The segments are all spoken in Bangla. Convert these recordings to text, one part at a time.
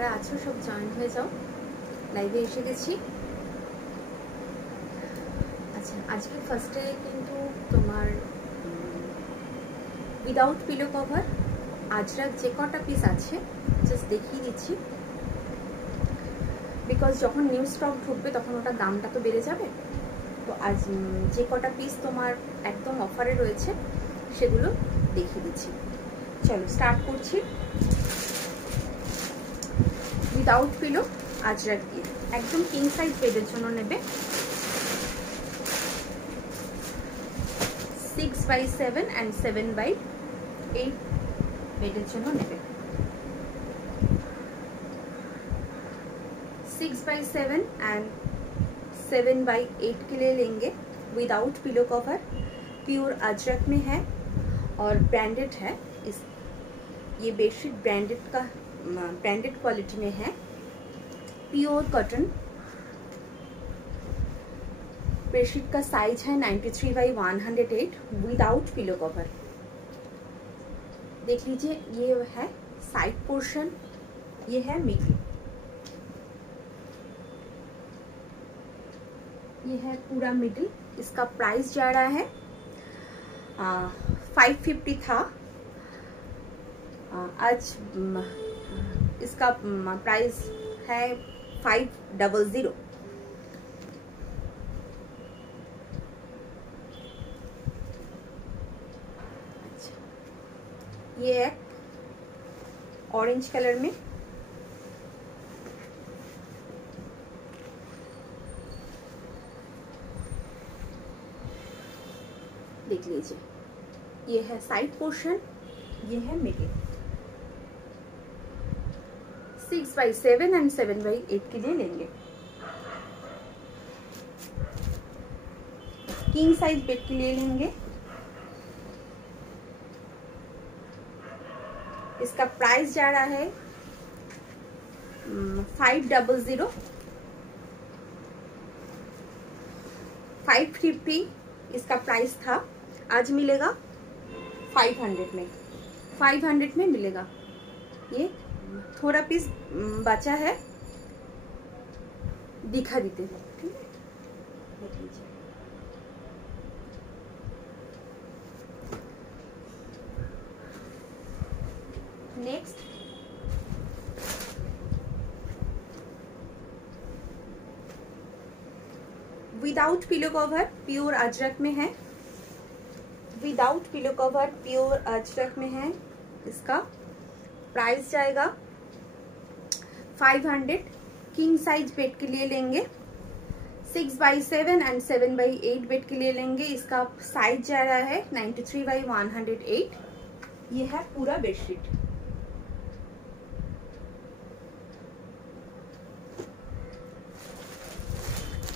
যারা আছো সব জয়েন হয়ে যাও, লাইভে এসে গেছি। আচ্ছা, আজকে ফার্স্টে কিন্তু তোমার উইদাউট পিলো কভার আজরাক যে কটা পিস আছে জাস্ট দেখিয়ে দিচ্ছি, বিকজ যখন নিউ স্টক ঢুকবে তখন ওটার দামটা তো বেড়ে যাবে। তো আজ যে কটা পিস তোমার একদম অফারে রয়েছে সেগুলো দেখিয়ে দিচ্ছি। চলো স্টার্ট করছি। উইদাউট পিলো আজরাক দিয়ে একদম কিং সাইজ বেডের জন্য নেবে 6x7 and 7x8 बेड जन्य नेबे 6x7 and 7x8 के लिए लेंगे without pillow cover. Pure Ajrak में है और ब्रांडेड है। इस ये बेडशीट ब्रांडेड क्वालिटी में है। Pure cotton. बेडशीट का साइज है 93x108 विदाउट पिलो कवर। देख लीजिए, ये है साइड पोर्शन, ये है मिडिल, ये है पूरा मिडिल। इसका प्राइस जा रहा है 550 था, आज इसका प्राइस है 500। ये है ऑरेंज कलर में, देख लीजिए, ये है साइड पोर्शन, ये है मिडिल। 6x7 एंड 7x8 के लिए लेंगे। किंग साइज बेड के लिए लेंगे। इसका प्राइस जा रहा है 500। 550 इसका प्राइस था, आज मिलेगा 500 में। 500 में मिलेगा। ये थोड़ा पीस बचा है, दिखा देते हैं, ठीक है, देख लीजिए। Next without pillow cover pure Ajrak में है। Without pillow cover pure Ajrak में है। इसका प्राइस जाएगा 500। किंग साइज बेड के लिए लेंगे। 6x7 एंड 7x8 बेड के लिए लेंगे। इसका साइज जा रहा है 93x108। ये है पूरा बेडशीट।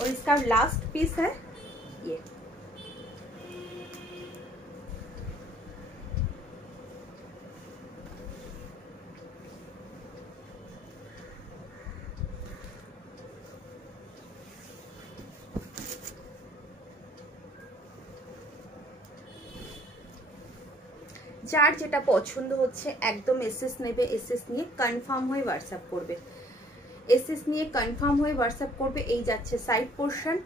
और इसका लास्ट पीस है ये। যার যেটা পছন্দ হচ্ছে একদম এসএস নেবে। এসএস নিয়ে কনফার্ম হয়ে হোয়াটসঅ্যাপ করবে। এসএস নিয়ে কনফার্ম হয়ে হোয়াটসঅ্যাপ করবে। এই যাচ্ছে সাইড পোর্শন,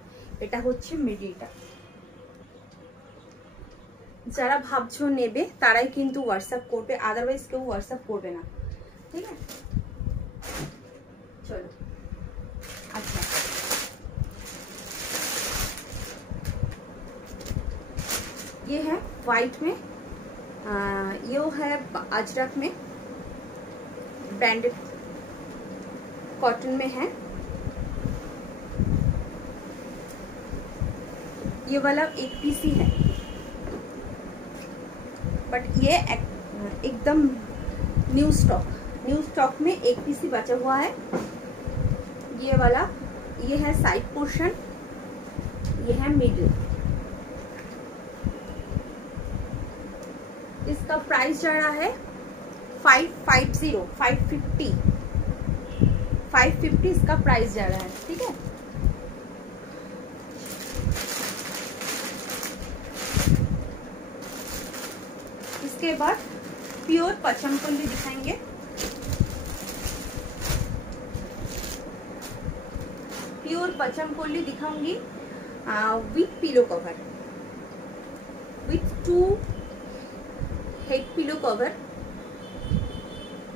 এটা হচ্ছে মিডলটা। যারা ভাবছো নেবে তারাই কিন্তু হোয়াটসঅ্যাপ করবে, আদারওয়াইজ কেউ হোয়াটসঅ্যাপ করবে না, ঠিক আছে। চলো अच्छा, ये है वाइट में, ये है अजरक में, ब्रांडेड कॉटन में है। ये वाला एक पीस ही है, बट ये एकदम न्यू स्टॉक में एक पीस ही बचा हुआ है। ये वाला, ये है साइड पोर्शन, ये है मिडिल। इसका प्राइस जा रहा है 550 इसका प्राइस जा रहा है, ठीक है। इसके बाद प्योर पचमपल्ली दिखाएंगे। प्योर पचमपल्ली दिखाऊंगी with pillow cover, with 2 head pillow cover,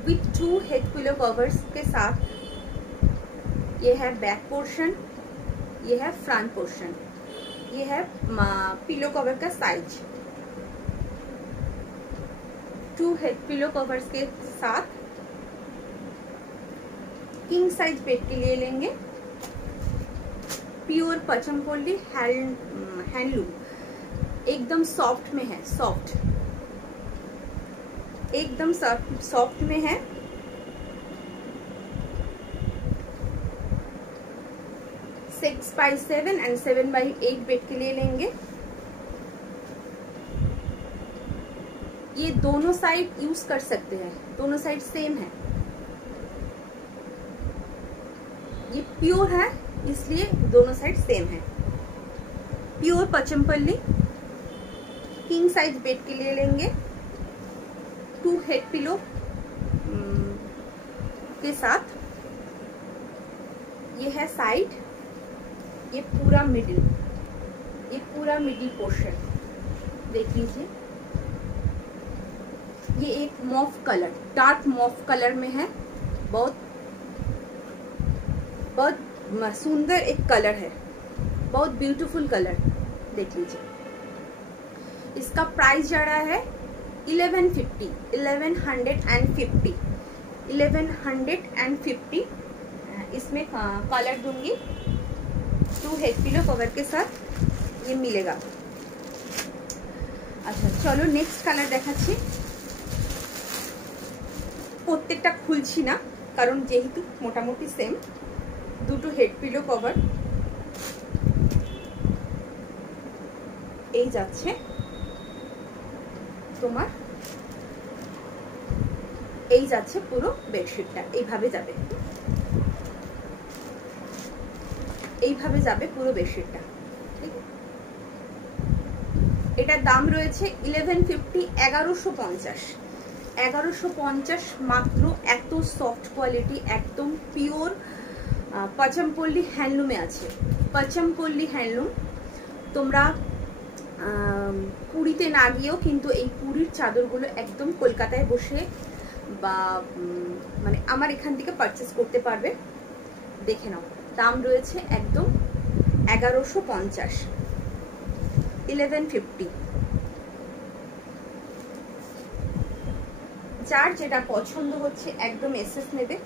with 2 head pillow covers के साथ। ये है बैक पोर्शन, ये है फ्रंट पोर्शन, ये है पिलो कवर का साइज। 2 हेड पिलो कवर्स के साथ किंग साइज बेड के लिए लेंगे। प्योर पचमपल्ली हैंडलूम, एकदम सॉफ्ट में है, सॉफ्ट, एकदम सॉफ्ट में है। सिक्स बाई 7 एंड 7/8 बेड के लिए लेंगे। ये दोनों साइड यूज कर सकते हैं, दोनों साइड सेम है। ये प्योर है इसलिए दोनों साइड सेम है। Pure Pochampally king size bed के लिए लेंगे। 2 हेड पिलो के साथ। ये है साइड, ये पूरा मिडिल, ये पूरा मिडिल पोर्शन देख लीजिए। ये एक mauve colour, dark mauve colour में है, बहुत बहुत सुंदर एक कलर है, बहुत ब्यूटीफुल कलर देख लीजिए। इसका प्राइस जा रहा है 1150, 1150। इसमें कलर दूंगी 2 हेड पिलो कवर के साथ ये मिलेगा। अच्छा चलो नेक्स्ट কালার দেখাচ্ছি। প্রত্যেকটা খুলছি না কারণ যেহেতু মোটামুটি সেম। 2 হেড পিলো কভার এই যাচ্ছে তোমার, এই যাচ্ছে পুরো বেডশিটটা, এইভাবে যাবে, এইভাবে যাবে পুরো বেডশিটটা। ঠিক আছে, এটার দাম রয়েছে 1150, 1150 মাত্র। এত সফট কোয়ালিটি, একদম পিওর পচমপল্লি হ্যান্ডলুমে আছে। পচমপল্লি হ্যান্ডলুম তোমরা পুরীতে না গিয়েও কিন্তু এই পুরীর চাদরগুলো একদম কলকাতায় বসে বা মানে আমার এখান থেকে পারচেস করতে পারবে। দেখে নাও, দাম রয়েছে একদম 1150, 1150। যার যেটা পছন্দ হচ্ছে একদম এসএস নেবে,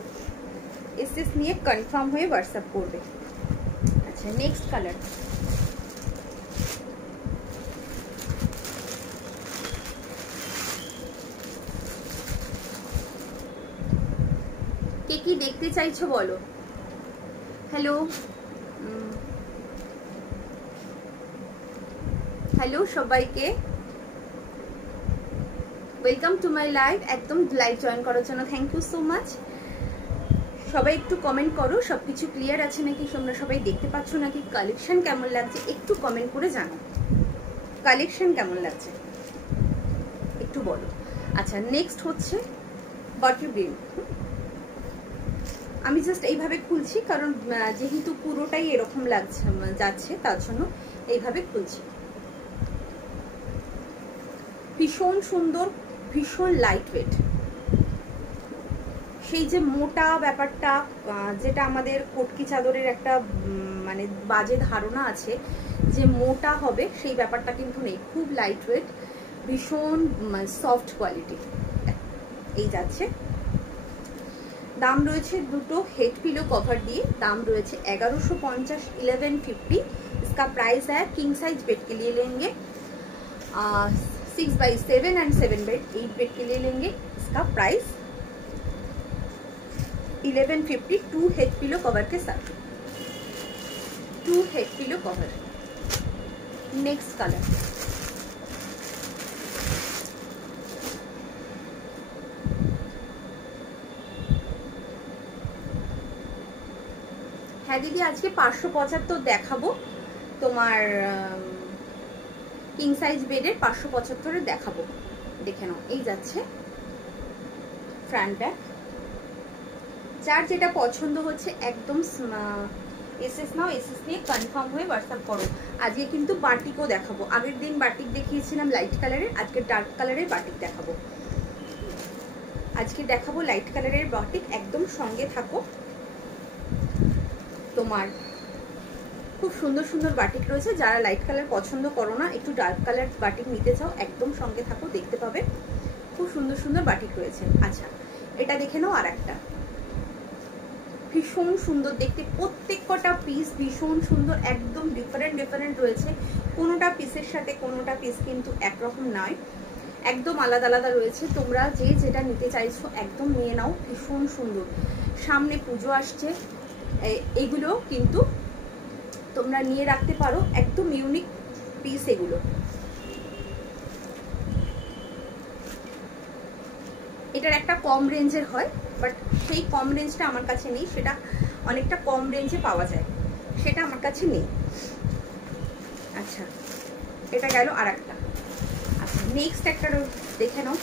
এসএস নিয়ে কনফার্ম হয়ে হোয়াটসঅ্যাপ করবে। আচ্ছা নেক্সট কালার, কে কি দেখতে চাইছো বলো। হ্যালো হ্যালো সবাইকে, ওয়েলকাম টু মাই লাইভ। একদম লাইভ জয়েন করার জন্য থ্যাংক ইউ সো মাচ। সবাই একটু কমেন্ট করো সবকিছু ক্লিয়ার আছে নাকি, তোমরা সবাই দেখতে পাচ্ছ নাকি, কালেকশন কেমন লাগছে একটু কমেন্ট করে জানাও, কালেকশন কেমন লাগছে একটু বলো। আচ্ছা নেক্সট হচ্ছে বাটার গ্রিন। আমি জাস্ট এইভাবে খুলছি কারণ যেহেতু পুরোটাই এরকম লাগছে যাচ্ছে তার জন্য এইভাবে খুলছি। ভীষণ সুন্দর, ভীষণ লাইট ওয়েট। সেই যে মোটা ব্যাপারটা যেটা আমাদের কটকি চাদরের একটা মানে বাজে ধারণা আছে যে মোটা হবে, সেই ব্যাপারটা কিন্তু নেই। খুব লাইট ওয়েট, ভীষণ সফট কোয়ালিটি এই যাচ্ছে। দাম রয়েছে 2 हेड पिलो कवर दिए, दाम रही है 1150, 1150। इसका प्राइस है किंग साइज बेड के लिए लेंगे 6/7 एंड 7/8 बेड के लिए लेंगे। इसका प्राइस 1150, 2 हेड पिलो कवर के साथ, 2 head pillow cover. Next colour, হ্যাঁ দিদি আজকে 575 দেখাবো তোমার, কিং সাইজ বেডের 575 দেখাবো। দেখে নাও এই যাচ্ছে ফ্রন্ট ব্যাক। যার যেটা পছন্দ হচ্ছে একদম এসএস নাও, এসএস নিয়ে কনফার্ম হয়ে হোয়াটসঅ্যাপ করো। আজকে কিন্তু বাটিকও দেখাবো। আগের দিন বাটিক দেখিয়েছিলাম লাইট কালারের, আজকে ডার্ক কালারের বাটিক দেখাবো। আজকে দেখাবো লাইট কালারের বাটিক, একদম সঙ্গে থাকো। তোমার খুব সুন্দর সুন্দর বাটিক রয়েছে, যারা লাইট কালার পছন্দ করো না, একটু ডার্ক কালার বাটিক নিতে চাও, একদম সঙ্গে থাকো, দেখতে পাবে খুব সুন্দর সুন্দর বাটিক রয়েছে। আচ্ছা, এটা দেখে নাও। আর একটা ভীষণ সুন্দর দেখতে, প্রত্যেক কটা পিস ভীষণ সুন্দর, একদম ডিফারেন্ট রয়েছে। কোনোটা পিসের সাথে কোনোটা পিস কিন্তু একরকম নয়, একদম আলাদা আলাদা রয়েছে। তোমরা যে যেটা নিতে চাইছো একদম নিয়ে নাও, ভীষণ সুন্দর। সামনে পুজো আসছে, এগুলো কিন্তু তোমরা নিয়ে রাখতে পারো, একদম ইউনিক পিস এগুলো। এটার একটা কম রেঞ্জের হয়, বাট সেই কম রেঞ্জটা আমার কাছে নেই, সেটা অনেকটা কম রেঞ্জে পাওয়া যায়, সেটা আমার কাছে নেই। আচ্ছা, এটা গেল আর একটা। আচ্ছা, নেক্সট একটা দেখে নাও।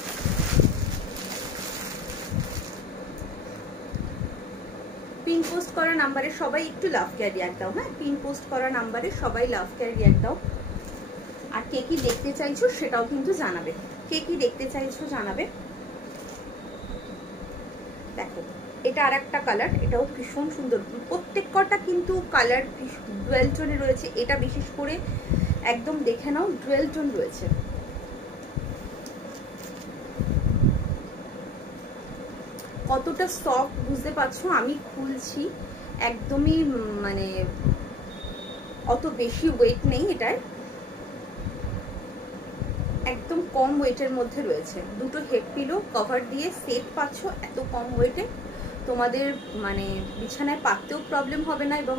পিন পোস্ট করা নাম্বারে সবাই একটু লাভ কেয়ার রিয়াক্ট দাও। হ্যাঁ, পিন পোস্ট করা নাম্বারে সবাই লাভ কেয়ার রিয়াক্ট দাও। আর কে কি দেখতে চাইছো সেটাও কিন্তু জানাবে, কে কি দেখতে চাইছো জানাবে। দেখো, এটা আর একটা কালার, এটাও ভীষণ সুন্দর। প্রত্যেক কটা কিন্তু কালার ডুয়েল টোনে রয়েছে। এটা বিশেষ করে একদম দেখে নাও, ডুয়েল টোন রয়েছে। কতটা সফট বুঝতে পারছো, আমি খুলছি, একদমই মানে অত বেশি ওয়েট নেই এটার, একদম কম ওয়েটের মধ্যে রয়েছে। দুটো হেড পিলো কভার দিয়ে সেট পাচ্ছ, এত কম ওয়েটে তোমাদের মানে বিছানায় পাততেও প্রবলেম হবে না, এবং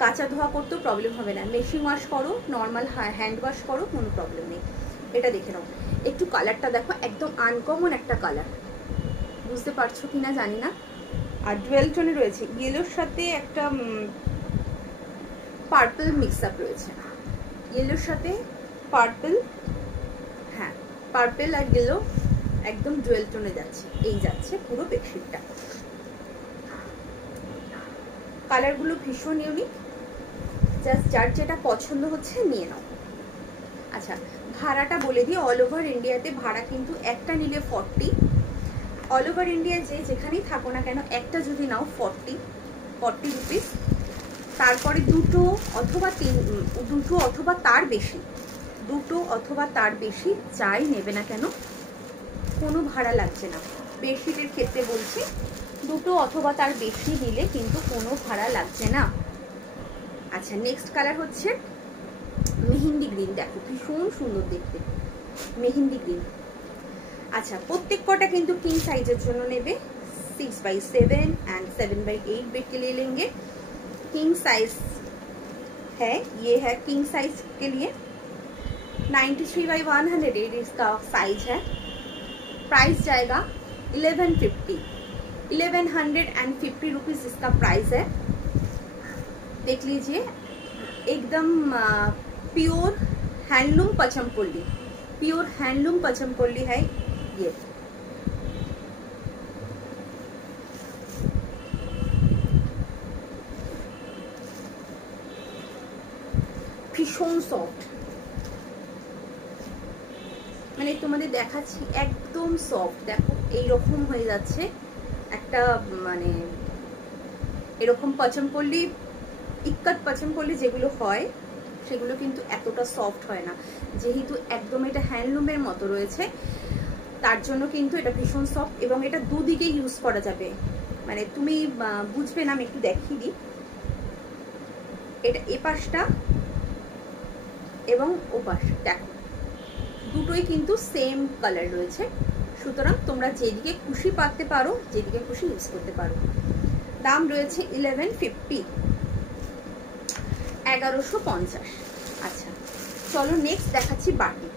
কাঁচা ধোয়া করতেও প্রবলেম হবে না। মেশিন ওয়াশ করো, নর্মাল হ্যান্ড ওয়াশ করো, কোনো প্রবলেম নেই। এটা দেখে নাও, একটু কালারটা দেখো, একদম আনকমন একটা কালার, বুঝতে পারছো কিনা জানি না। আর ডুয়েল টোনে রয়েছে, ইয়েলোর সাথে একটা পার্পল মিক্স আপ রয়েছে, ইয়েলোর সাথে পার্পল, হ্যাঁ পার্পল আর ইয়েলো একদম ডুয়েল টোনে যাচ্ছে, এই যাচ্ছে পুরো বেডশিটটা। কালারগুলো ভীষণ ইউনিক, জাস্ট যার যেটা পছন্দ হচ্ছে নিয়ে নাও। আচ্ছা, ভাড়াটা বলে দিই, অল ওভার ইন্ডিয়াতে ভাড়া কিন্তু একটা নিলে 40, অল ওভার ইন্ডিয়ায় যে যেখানেই থাকো না কেন একটা যদি নাও 40 রুপিস। তারপরে দুটো অথবা তার বেশি, দুটো অথবা তার বেশি যাই নেবে না কেন কোনো ভাড়া লাগছে না। বেডশিটের ক্ষেত্রে বলছি, দুটো অথবা তার বেশি নিলে কিন্তু কোনো ভাড়া লাগছে না। আচ্ছা, নেক্সট কালার হচ্ছে মেহেন্দি গ্রিন। দেখো ভীষণ সুন্দর দেখতে, মেহেন্দি গ্রিন। আচ্ছা, প্রত্যেক কটা কিন্তু কিং साइजेर জন্য নেবে। 6/7 एंड 7/8 बेड के लिए लेंगे। किंग साइज है, ये है किंग साइज के लिए। 93/108 इसका साइज है। प्राइस जाएगा 1150 रुपीज इसका प्राइस है। देख लीजिए, एकदम pure handloom Pochampally, pure handloom Pochampally है ये। ভীষণ সফট, মানে তোমাদের দেখাচ্ছি একদম সফট। দেখো এইরকম হয়ে যাচ্ছে একটা, মানে এরকম পচমপল্লি, ইক্কাত পচমপল্লি যেগুলো হয় সেগুলো কিন্তু এতটা সফট হয় না, যেহেতু একদম এটা হ্যান্ডলুমের মতো রয়েছে তার জন্য কিন্তু এটা ভীষণ সফট। এবং এটা দুদিকে ইউজ করা যাবে, মানে তুমি বুঝবে না, আমি একটু দেখিয়ে দিই। এটা এ পাশটা এবং ও পাশ, দেখো দুটোই কিন্তু সেম কালার রয়েছে, সুতরাং তোমরা যেদিকে খুশি পাততে পারো, যেদিকে খুশি ইউজ করতে পারো। দাম রয়েছে 1150, 1150। আচ্ছা চলো নেক্সট দেখাচ্ছি বাটিক।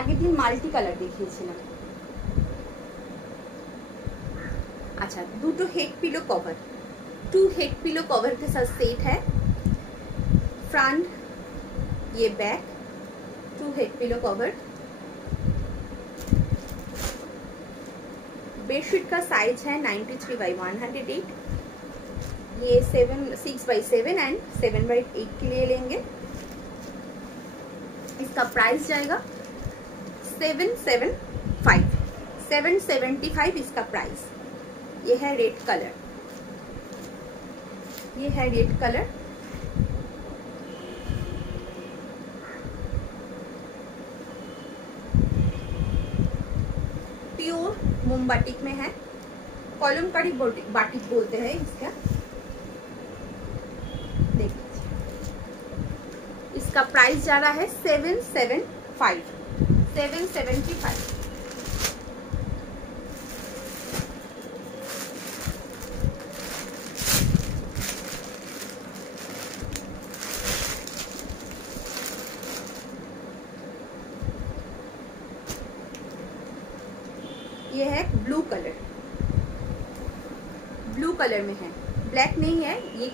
আগের দিন মাল্টি কালার দেখিয়েছিলাম। আচ্ছা, দুটো head pillow cover, 2 head pillow cover के साथ सेट है। फ्रंट, ये back, 2 head pillow cover. Bedsheet का साइज है 93/108। ये 6/7 एंड 7/8 के लिए लेंगे। इसका प्राइस जाएगा 775 इसका प्राइस। ये है रेड कलर, ये है रेड कलर। प्योर मोम बाटिक में है, कॉलमकारी बाटिक बोलते हैं इसका। देखिए इसका प्राइस जा रहा है 775। ये है ब्लू कलर, ब्लू कलर में है, ब्लैक नहीं है, ये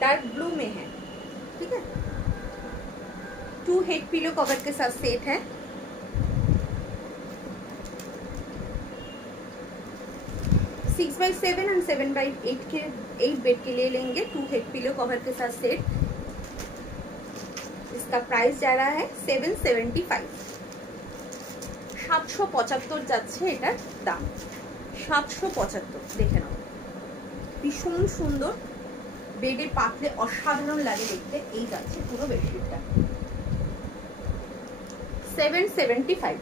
डार्क ब्लू में है। ठीक है, 2 हेड पिलो कवर के साथ सेट है। सिक्स बाई 7 एंड 7/8 के 8 बेड के लिए लेंगे। 2 हेड पिलो कवर के साथ सेट। इसका प्राइस जा रहा है 775। 775 যাচ্ছে এটার দাম। 775 দেখে নাও, ভীষণ সুন্দর, বেডে পাতলে অসাধারণ লাগে দেখতে। এই যাচ্ছে পুরো বেডশিটটা 775।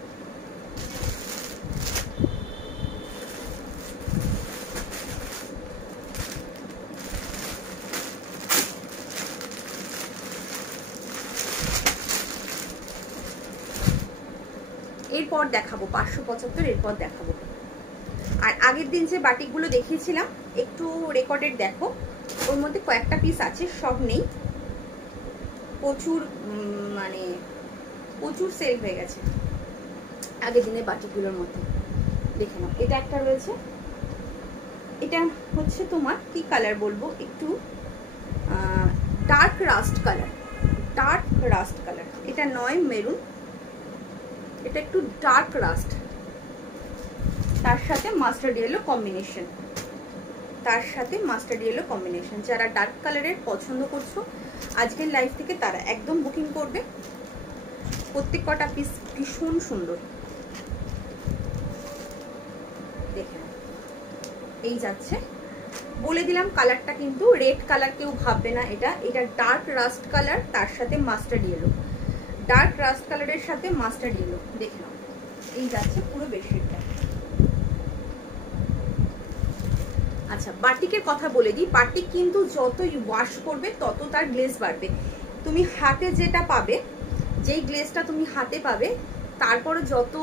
এরপর দেখাবো 575, এরপর দেখাবো। আর আগের দিন যে বাটিকগুলো দেখিয়েছিলাম একটু রেকর্ডেড দেখো, ওর মধ্যে কয়েকটা পিস আছে, সব নেই। প্রচুর মানে প্রচুর সেল হয়ে গেছে আগের দিনের বাটিকগুলোর মধ্যে। দেখে নাও, এটা একটা রয়েছে, এটা হচ্ছে তোমার কি কালার বলবো, একটু dark rushed colour, dark rushed colour. এটা নয় মেরুন, এটা একটু ডার্ক রাস্ট, তার সাথে মাস্টার্ড ইয়েলো কম্বিনেশন, তার সাথে মাস্টার্ড ইয়েলো কম্বিনেশন। যারা ডার্ক কালারের পছন্দ করছো আজকের লাইভ থেকে তারা একদম বুকিং করবে। প্রত্যেক কটা পিস ভীষণ সুন্দর। দেখে এই যাচ্ছে, বলে দিলাম কালারটা কিন্তু রেড কালার কেউ ভাববে না। এটা ডার্ক রাস্ট কালার, তার সাথে মাস্টার্ড ইয়েলো, ডার্ক রাস্ট কালারের সাথে মাস্টার্ড ইয়েলো। দেখে নাও, এই যাচ্ছে পুরো বেডশিটটা। আচ্ছা, বাটিকের কথা বলে দিই। বাটিক কিন্তু যতই ওয়াশ করবে তত তার গ্লেজ বাড়বে। তুমি হাতে যেটা পাবে, যেই গ্লেজটা তুমি হাতে পাবে, তারপরে যত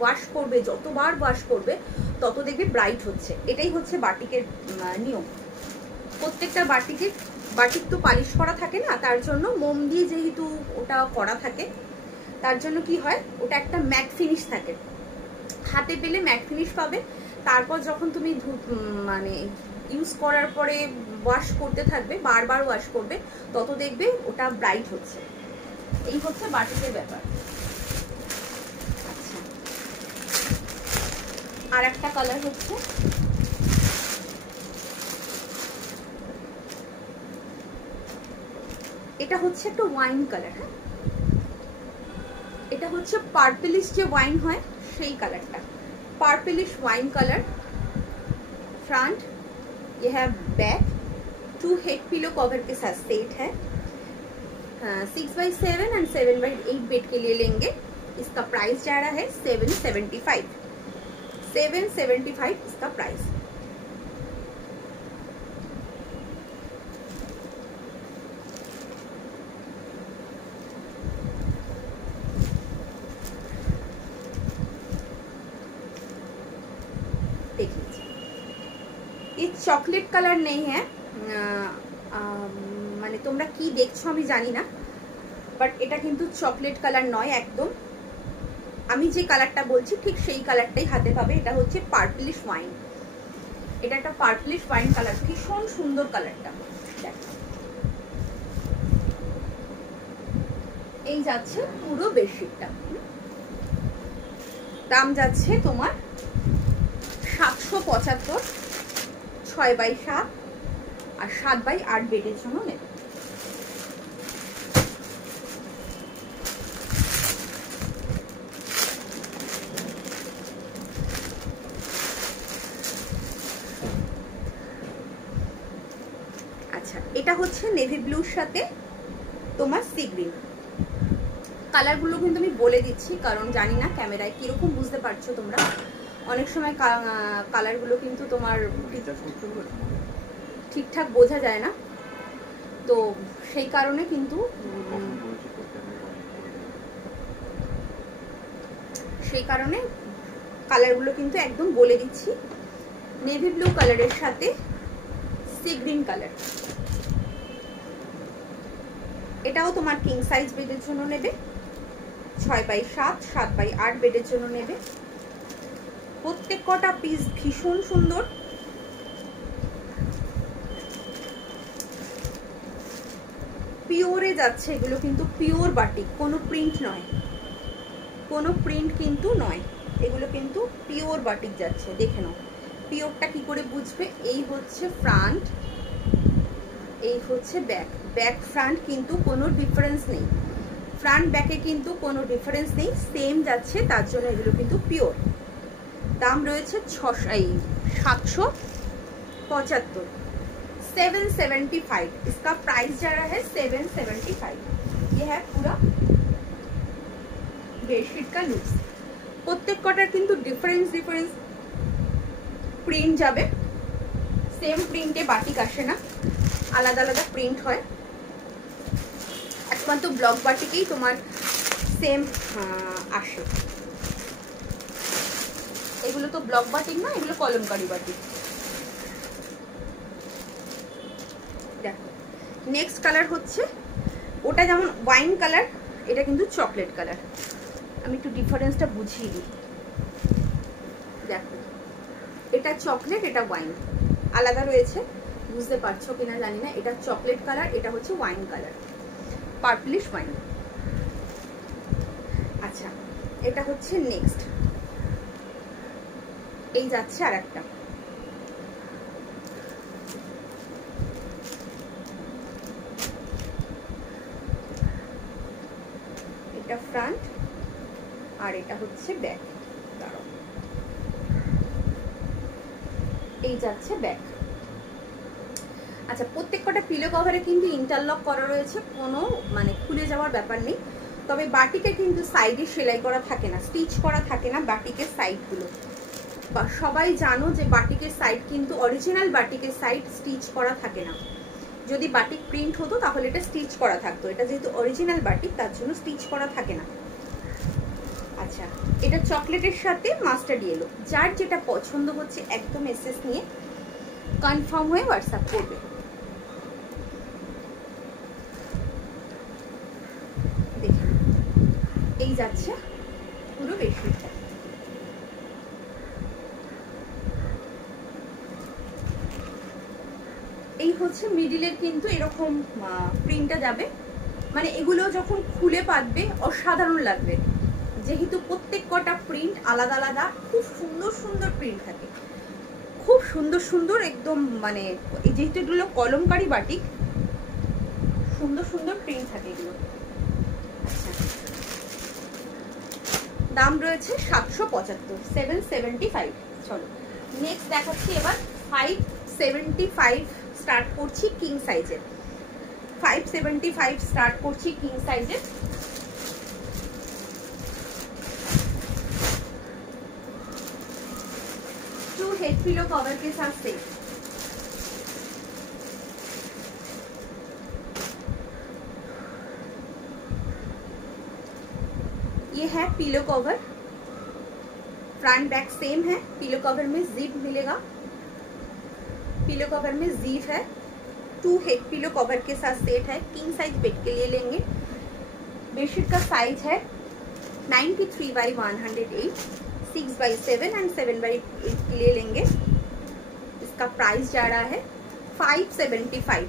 ওয়াশ করবে, যতবার ওয়াশ করবে তত দেখবে ব্রাইট হচ্ছে। এটাই হচ্ছে বাটিকের নিয়ম। প্রত্যেকটা বাটিক তো পালিশ করা থাকে না, তার জন্য মোম দিয়ে যেহেতু ওটা করা থাকে, তার জন্য কি হয়, ওটা একটা ম্যাট ফিনিশ থাকে। হাতে পেলে ম্যাট ফিনিশ পাবে। তারপর যখন তুমি মানে ইউজ করার পরে ওয়াশ করতে থাকবে, বারবার ওয়াশ করবে, তত দেখবে ওটা ব্রাইট হচ্ছে। এই হচ্ছে বাটিকের ব্যাপার। আচ্ছা, আর একটা কালার হচ্ছে, এটা হচ্ছে একটা ওয়াইন কালার। হ্যাঁ, এটা হচ্ছে পার্পলিশ যে ওয়াইন হয় সেই কালারটা, পার্পলিশ ওয়াইন কালার। फ्रंट, ये है बैक, 2 हेड पिलो कवर के साथ सेट है। 6/7 एंड 7/8 बेड के लिए लेंगे। इसका प्राइस जा रहा है 775 इसका प्राइस। देख लीजिए, ये चॉकलेट कलर नहीं है, মানে তোমরা কি দেখছো আমি জানি না, বাট এটা কিন্তু চকলেট কালার নয় একদম। আমি যে কালারটা বলছি ঠিক সেই কালারটাই হাতে পাবে। এটা হচ্ছে পার্পলিশ ওয়াইন। এটা একটা পার্পলিশ ওয়াইন কালার, ভীষণ সুন্দর কালারটা। দেখো এই যাচ্ছে পুরো বেডশিটটা, দাম যাচ্ছে তোমার 775, 6x7 আর 7x8 বেডের জন্য নেবে। আচ্ছা, এটা হচ্ছে নেভি ব্লুর সাথে তোমার সি গ্রিন। কালারগুলো কিন্তু আমি বলে দিচ্ছি, কারণ জানি না ক্যামেরায় কিরকম বুঝতে পারছো তোমরা। অনেক সময় কালারগুলো কিন্তু তোমার ঠিকঠাক বোঝা যায় না, তো সেই কারণে কিন্তু কালারগুলো কিন্তু একদম বলে দিচ্ছি। নেভি ব্লু কালারের সাথে সি গ্রিন কালার, এটাও তোমার কিং সাইজ বেডের জন্য নেবে, 6x7, 7x8 বেডের জন্য নেবে। প্রত্যেক কটা পিস ভীষণ সুন্দর। পিওরে যাচ্ছে এগুলো, কিন্তু পিওর বাটিক, কোনো প্রিন্ট নয়, কোনো প্রিন্ট কিন্তু নয়, এগুলো কিন্তু পিওর বাটিক যাচ্ছে। দেখে নাও পিওরটা কি করে বুঝবে। এই হচ্ছে ফ্রন্ট, এই হচ্ছে ব্যাক, ব্যাক ফ্রন্ট কিন্তু কোনো ডিফারেন্স নেই, ফ্রন্ট ব্যাকে কিন্তু কোনো ডিফারেন্স নেই, সেম যাচ্ছে, তার জন্য এগুলো কিন্তু পিওর। दाम रही है 775, 775 इसका प्राइस जा रहा है 775। ये है पूरा बेडशीट का लुक्स। प्रत्येक कटार किन्तु डिफारेंस डिफारेंस प्रिंट जाबे, सेम प्रिंटे बाटिक आसे ना, आलादा आलादा प्रिंट है। एकमात्र ब्लक बाटिकेई तोमार सेम आसे। एगुलो तो ब्लक बाटिक ना, एगुलो कलमकारी बाटिक। देखो नेक्स्ट कलर होच्छे ओटा जेमन वाइन कलर, एटा किन्तु चकलेट कलर। आमी एकटु डिफारेंसटा बुझिए दिई। देखो এটা চকলেট, এটা ওয়াইন, আলাদা রয়েছে, বুঝতে পারছো কিনা জানি না। এটা চকলেট কালার, এটা হচ্ছে ওয়াইন কালার, পার্পলিশ ওয়াইন। আচ্ছা এটা হচ্ছে নেক্সট, এই যাচ্ছে আরেকটা। এটা ফ্রন্ট আর এটা হচ্ছে ব্যাক। এই যাচ্ছে ব্যাক। আচ্ছা প্রত্যেকটা পিলো কভারে কিন্তু ইন্টারলক করা রয়েছে, কোনো মানে খুলে যাওয়ার ব্যাপার নেই। তবে বাটিকে কিন্তু সাইডে সেলাই করা থাকে না, স্টিচ করা থাকে না বাটিকের সাইডগুলো। বা সবাই জানো যে বাটিকের সাইড কিন্তু অরিজিনাল বাটিকের সাইড স্টিচ করা থাকে না। যদি বাটিক প্রিন্ট হতো তাহলে এটা স্টিচ করা থাকতো, এটা যেহেতু অরিজিনাল বাটিক তার জন্য স্টিচ করা থাকে না। আচ্ছা এটা চকলেটের সাথে মাস্টার্ড ইয়েলো, যার যেটা পছন্দ হচ্ছে একদম এসএস নিয়ে কনফার্ম হয়ে হোয়াটসঅ্যাপ করবে। দেখুন এই যাচ্ছে পুরো বেডশিটটা। এই হচ্ছে মিডিলের কিন্তু এরকম প্রিন্টটা যাবে, মানে এগুলো যখন খুলে পাতবে অসাধারণ লাগবে, যেহেতু প্রত্যেক কটা প্রিন্ট আলাদা আলাদা, খুব সুন্দর সুন্দর প্রিন্ট থাকে, খুব সুন্দর সুন্দর একদম, মানে যেহেতু এগুলো কলমকারি বাটিক, সুন্দর সুন্দর প্রিন্ট থাকে এগুলো। আচ্ছা দাম রয়েছে 775, 775। চলো নেক্সট দেখাচ্ছি এবার 575 স্টার্ট করছি কিং সাইজের, 575 স্টার্ট করছি কিং সাইজের। हेड पिलो कवर के साथ सेट। ये है pillow cover, front back same है। पिलो कवर में जिप मिलेगा, पिलो कवर में जिप है। 2 हेड पिलो कवर के साथ सेट है, किंग साइज बेड के लिए लेंगे। बेडशीट का साइज है 93/108, 6/7 एंड 7/8 के लिए लेंगे। इसका प्राइस जा रहा है 575।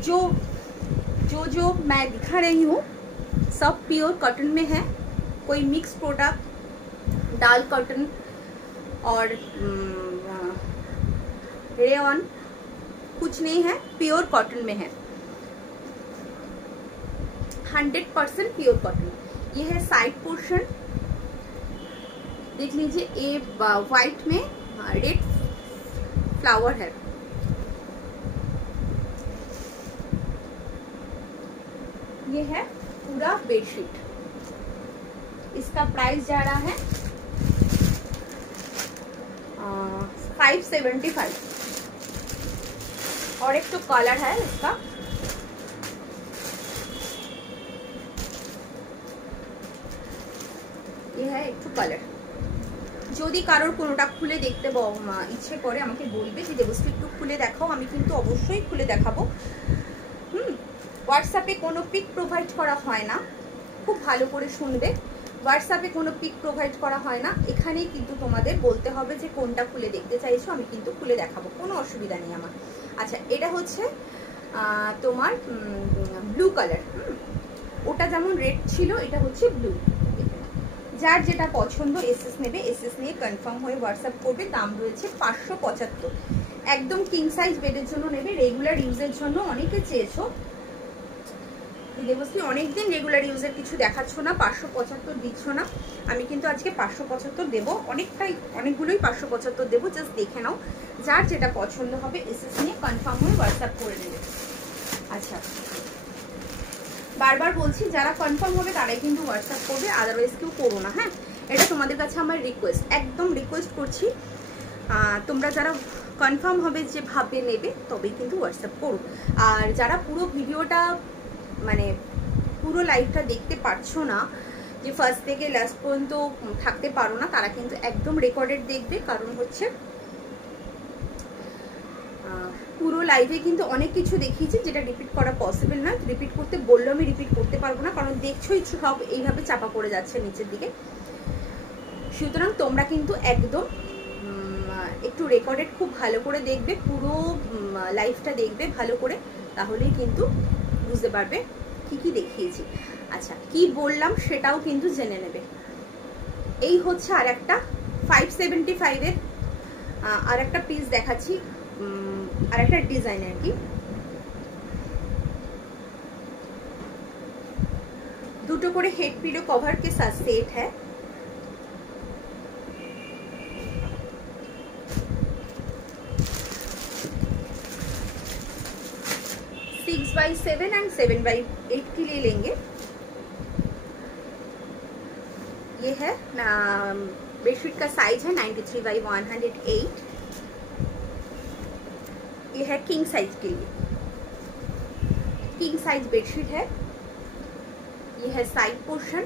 जो मैं दिखा रही हूँ सब प्योर कॉटन में है, कोई मिक्स प्रोडक्ट डाल कॉटन और रेयन कुछ नहीं है, प्योर कॉटन में है, 100% प्योर कॉटन। ये है साइड पोर्शन, देख लीजिए, ये व्हाइट में रेड फ्लावर है। ये है पूरा बेडशीट, इसका प्राइस जा रहा है 575। और एक तो कलर है इसका, ये है एक तो कलर। যদি কারোর কোনোটা খুলে দেখতে ইচ্ছে করে আমাকে বলবে যে দেবশ্রী একটু খুলে দেখাও, আমি কিন্তু অবশ্যই খুলে দেখাবো। হোয়াটসঅ্যাপে কোনো পিক প্রোভাইড করা হয় না, খুব ভালো করে শুনবে, হোয়াটসঅ্যাপে কোনো পিক প্রোভাইড করা হয় না, এখানেই কিন্তু তোমাদের বলতে হবে যে কোনটা খুলে দেখতে চাইছো, আমি কিন্তু খুলে দেখাবো, কোনো অসুবিধা নেই আমার। আচ্ছা, এটা হচ্ছে তোমার ব্লু কালার, ওটা যেমন রেড ছিল এটা হচ্ছে ব্লু। যার যেটা পছন্দ এসএস নেবে, এসএস নিয়ে কনফার্ম হয়ে হোয়াটসঅ্যাপ করবে। দাম রয়েছে 575, একদম কিং সাইজ বেডের জন্য নেবে, রেগুলার ইউজের জন্য। অনেকে চেয়েছো দেবশ্রী অনেকদিন রেগুলার ইউজের কিছু দেখাচ্ছ না, 575 দিচ্ছ না, আমি কিন্তু আজকে 575 দেবো, অনেকগুলোই 575 দেবো, জাস্ট দেখে নাও। যার যেটা পছন্দ হবে এসএস নিয়ে কনফার্ম হয়ে হোয়াটসঅ্যাপ করে নেবে। আচ্ছা, বারবার বলছি যারা কনফার্ম হবে তারাই কিন্তু হোয়াটসঅ্যাপ করবে, আদারওয়াইজ কেউ করো না। হ্যাঁ, এটা তোমাদের কাছে আমার রিকোয়েস্ট, একদম রিকোয়েস্ট করছি। তোমরা যারা কনফার্ম হবে যে ভাবে নেবে তবেই কিন্তু হোয়াটসঅ্যাপ করো। আর যারা পুরো ভিডিওটা মানে পুরো লাইভটা দেখতে পারছো না, যে ফার্স্ট থেকে লাস্ট পর্যন্ত থাকতে পারো না, তারা কিন্তু একদম রেকর্ডেড দেখবে। কারণ হচ্ছে পুরো লাইভে কিন্তু অনেক কিছু দেখিয়েছি যেটা রিপিট করা পসিবল না, রিপিট করতে বললেও আমি রিপিট করতে পারবো না, কারণ দেখছোই সব এইভাবে চাপা পড়ে যাচ্ছে নিচের দিকে। সুতরাং তোমরা কিন্তু একদম একটু রেকর্ডেড খুব ভালো করে দেখবে, পুরো লাইভটা দেখবে ভালো করে, তাহলেই কিন্তু বুঝতে পারবে কি কি দেখিয়েছি। আচ্ছা, কি বললাম সেটাও কিন্তু জেনে নেবে। এই হচ্ছে আর একটা 575-এর আর একটা পিস দেখাচ্ছি, আর একটা ডিজাইন আর কি। দুটো করে হেড পিলো कवर के साथ सेट है। 6x7 एंड 7x8 के लिए लेंगे। ये है बेडशीट का साइज है 93x108। ये है किंग साइज के लिए, किंग साइज बेडशीट है। ये है साइड पोर्शन,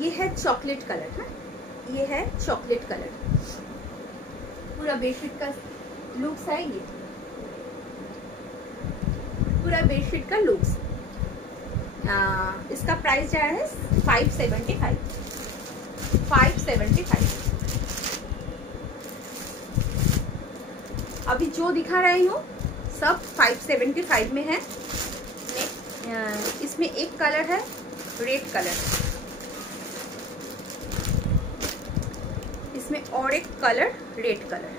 ये है चॉकलेट कलर है, ये है चॉकलेट कलर। पूरा बेडशीट का लुक्स है, ये पूरा बेडशीट का लुक्स। इसका प्राइस जा रहा है 575। अभी जो दिखा रही हूँ सब 575 में है। इसमें एक कलर है रेड कलर, इसमें और एक कलर रेड कलर।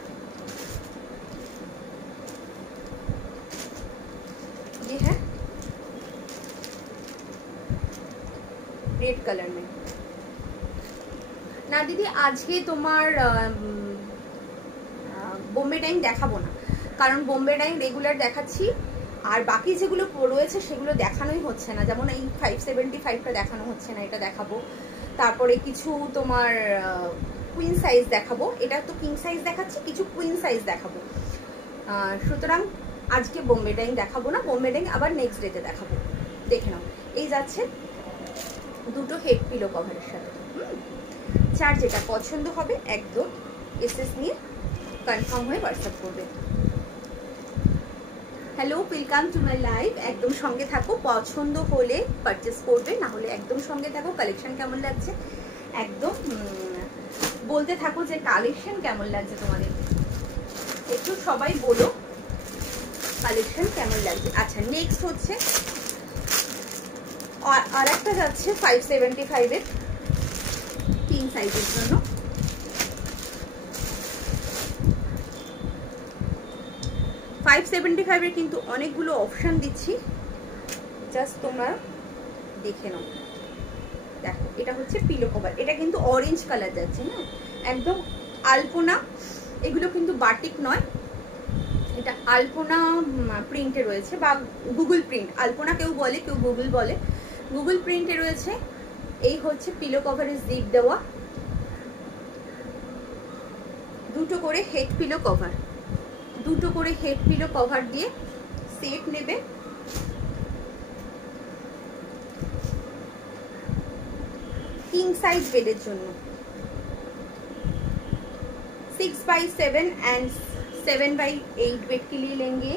ये है रेड कलर में ना दीदी। आज के तुम्हार বোম্বে ডাইং দেখাবো না, কারণ বোম্বে ডাইং রেগুলার দেখাচ্ছি, আর বাকি যেগুলো রয়েছে সেগুলো দেখানোই হচ্ছে না। যেমন এই 575টা দেখানো হচ্ছে না, এটা দেখাবো। তারপরে কিছু তোমার কুইন সাইজ দেখাবো, এটা তো কিং সাইজ দেখাচ্ছি, কিছু কুইন সাইজ দেখাবো। সুতরাং আজকে বোম্বে ডাইং দেখাবো না, বোম্বে ডাইং আবার নেক্সট ডেতে দেখাবো। দেখে নাও, এই যাচ্ছে দুটো হেড পিলো কভারের সাথে। যার যেটা পছন্দ হবে একদম এসএস নিয়ে কনফার্ম হয়ে হোয়াটসঅ্যাপ করবে। Hello, welcome to my live. একদম সঙ্গে থাকো, পছন্দ হলে পারচেস করবে, না হলে একদম সঙ্গে থাকো। কালেকশন কেমন লাগছে একদম বলতে থাকো যে কালেকশন কেমন লাগছে তোমাদের। একটু সবাই বলো কালেকশন কেমন লাগছে। আচ্ছা নেক্সট হচ্ছে আর একটা যাচ্ছে 575 এর 3 সাইজের জন্য। 575 এর কিন্তু অনেকগুলো অপশন দিচ্ছি, জাস্ট তোমরা দেখে নাও। দেখো এটা হচ্ছে পিলো কভার, এটা কিন্তু অরেঞ্জ কালার যাচ্ছে, হ্যাঁ একদম আলপনা। এগুলো কিন্তু বাটিক নয়, এটা আলপনা প্রিন্টে রয়েছে বা গুগল প্রিন্ট। আলপনা কেউ বলে, কেউ গুগল বলে, গুগল প্রিন্টে রয়েছে। এই হচ্ছে পিলো কভারের জিপ দেওয়া, দুটো করে হেড পিলো কভার, দুটো করে হেড পিলো কভার দিয়ে সেট নেবে। কিং সাইজ বেডের জন্য 6x7 एंड 7x8 बेड के लिए लेंगे।